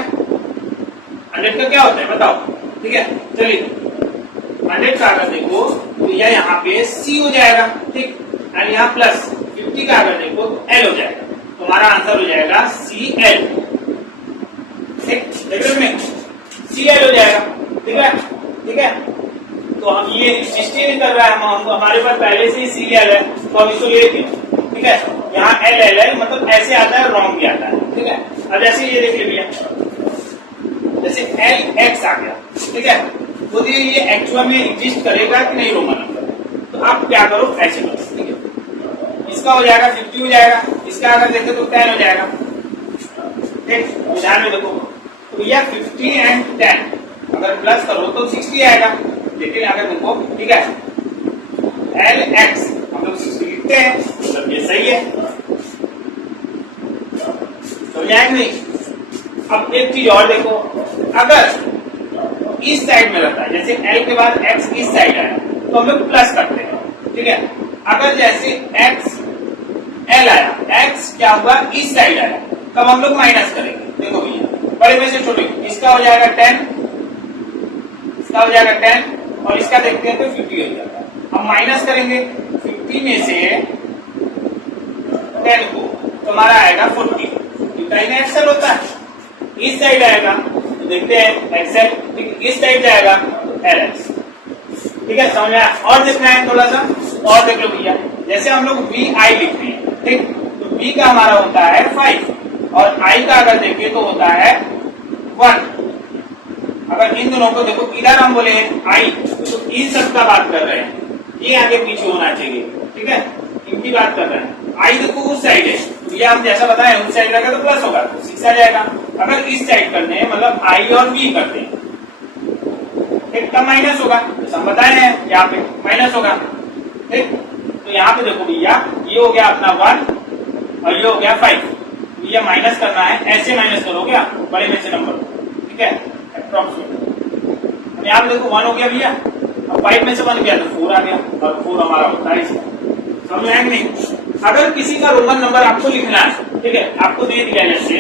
100 का क्या होता है बताओ, ठीक है। चलिए 100 का अगर देखो तो यह यहाँ पे सी हो जाएगा, ठीक, और यहाँ प्लस 50 का अगर देखो तो एल हो जाएगा, तो हमारा आंसर हो जाएगा सी एल, ठीक, देख रहे हो, सी एल हो जाएगा, ठीक है, ठीक है। तो हम ये स्टेट कर रहा है, हम हमारे पास पहले से ही सी एल है, तो हम इसको ले लेते हैं, ठीक है। यहाँ एल एल एल मतलब ऐसे आता है, रॉन्ग भी आता है, ठीक है। अब जैसे ये देख लीजिए, जैसे एल एक्स आ गया, ठीक है, तो ये एक्चुअल में एग्जिस्ट करेगा कि नहीं रोमन नंबर, तो आप क्या करो ऐसे करो, ठीक है। इसका हो जाएगा 50 हो जाएगा, इसका अगर देखे तो 10 हो जाएगा, ठीक, ध्यान में देखो। तो भैया 50 एंड 10 अगर प्लस करो तो 60 आएगा, लेकिन अगर देखो, ठीक है, एल एक्स हम लोग 60 लिखते हैं, मतलब ये सही है, समझाएंगे नहीं। अब एक चीज और देखो, अगर इस साइड में रहता है, जैसे एल के बाद एक्स इस साइड आया तो हम लोग प्लस करते हैं, ठीक है। अगर जैसे एक्स एल आया, एक्स क्या हुआ इस साइड आया, तब हम लोग माइनस करेंगे। देखो भैया बड़े में से छोटे, इसका हो जाएगा 10, इसका हो जाएगा 10 और इसका देखते हैं तो 50 हो जाएगा। हम माइनस करेंगे 50 में से 10 को, तो हमारा आएगा 40, क्योंकि एक्सेल होता है, इस साइड आएगा तो देखते हैं एक्सेल, ठीक, इस साइड जाएगा तो एल एक्स, ठीक है, समझ आया। और देखना है थोड़ा सा और देख लो भैया, जैसे हम लोग वी आई लिखते हैं, ठीक, तो वी का हमारा होता है 5 और आई का अगर देखें तो होता है 1। अगर इन दोनों को देखो, इधर हम बोले आई तो इन सब का बात कर रहे हैं, ये आगे पीछे होना चाहिए, ठीक है, इनकी बात कर रहे हैं। आई देखो उस साइड है, तो ये हम जैसा बताएं उस साइड रहेगा तो प्लस होगा तो 6 आ जाएगा। अगर इस साइड करते हैं मतलब आई और बी करते हैं, ठीक, तब माइनस होगा, तो हम बताए हैं यहाँ पे माइनस होगा, ठीक। तो यहाँ पे देखो भैया ये हो गया अपना 1 और ये हो गया 5, ये माइनस करना है, ऐसे माइनस करोगे आप बड़े में से नंबर, ठीक है, अप्रोक्सीमेट। यहाँ पे देखो 1 हो गया भैया, अब 5 में से 1 गया तो 4 आ गया और 4 हमारा होता है इसका, समझ में आएगा नहीं। अगर किसी का रोमन नंबर आपको लिखना है, ठीक है, आपको दे दिया जैसे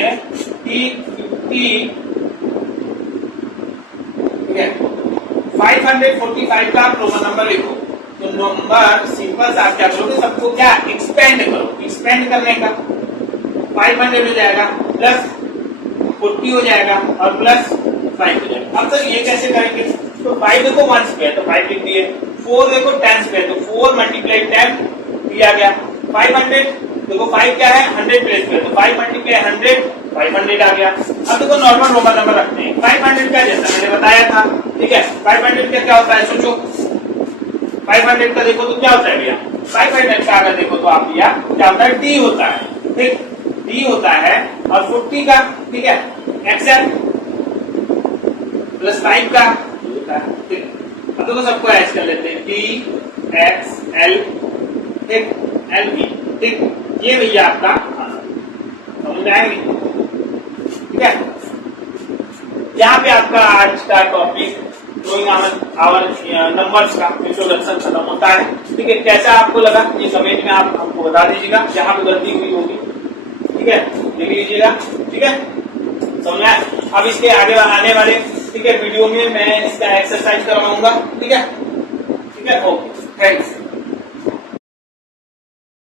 T50, ठीक है, 545 का आप रोमन नंबर लिखो, तो नंबर सिंपल सा क्या करोगे, सबको क्या एक्सपेंड करो, एक्सपेंड करने का 500 हो जाएगा प्लस 40 हो जाएगा और प्लस 5 हो जाएगा। अब सर ये कैसे करेंगे, तो 5 देखो 1 पे है तो 5 लिख दिए, 4 देखो 10 पे है तो 4 मल्टीप्लाई 10 दिया गया, 500 देखो 5 क्या है 100 प्लेस पे तो 5 मल्टीप्लाई 100 500 आ गया। अब देखो नॉर्मल रोमन नंबर रखते हैं, 500 का जैसा मैंने बताया था, ठीक है, 500 का क्या होता है सोचो, 500 का देखो तो क्या होता है भैया, 500 का अगर देखो तो आप भैया क्या होता है, डी होता है, ठीक, डी होता है और 40 का, ठीक है, एक्सएल प्लस 5 का होता है, ठीक। अब देखो सबको ऐड कर लेते हैं, डी एक्स एल, ठीक, एल बी, ठीक, ये भैया आपका समझ में आएगी, ठीक है। यहाँ पे आपका आज का टॉपिक ड्राइंग आवर नंबर्स का इंट्रोडक्शन खत्म होता है, ठीक है। कैसा आपको लगा ये कमेंट में आप हमको बता दीजिएगा, जहां पे गलती हुई होगी, ठीक है, लिख लीजिएगा, ठीक है, समझ में। अब इसके आगे आने वाले, ठीक है, वीडियो में मैं इसका एक्सरसाइज करवाऊंगा, ठीक है, ठीक है, ओके, थैंक्स।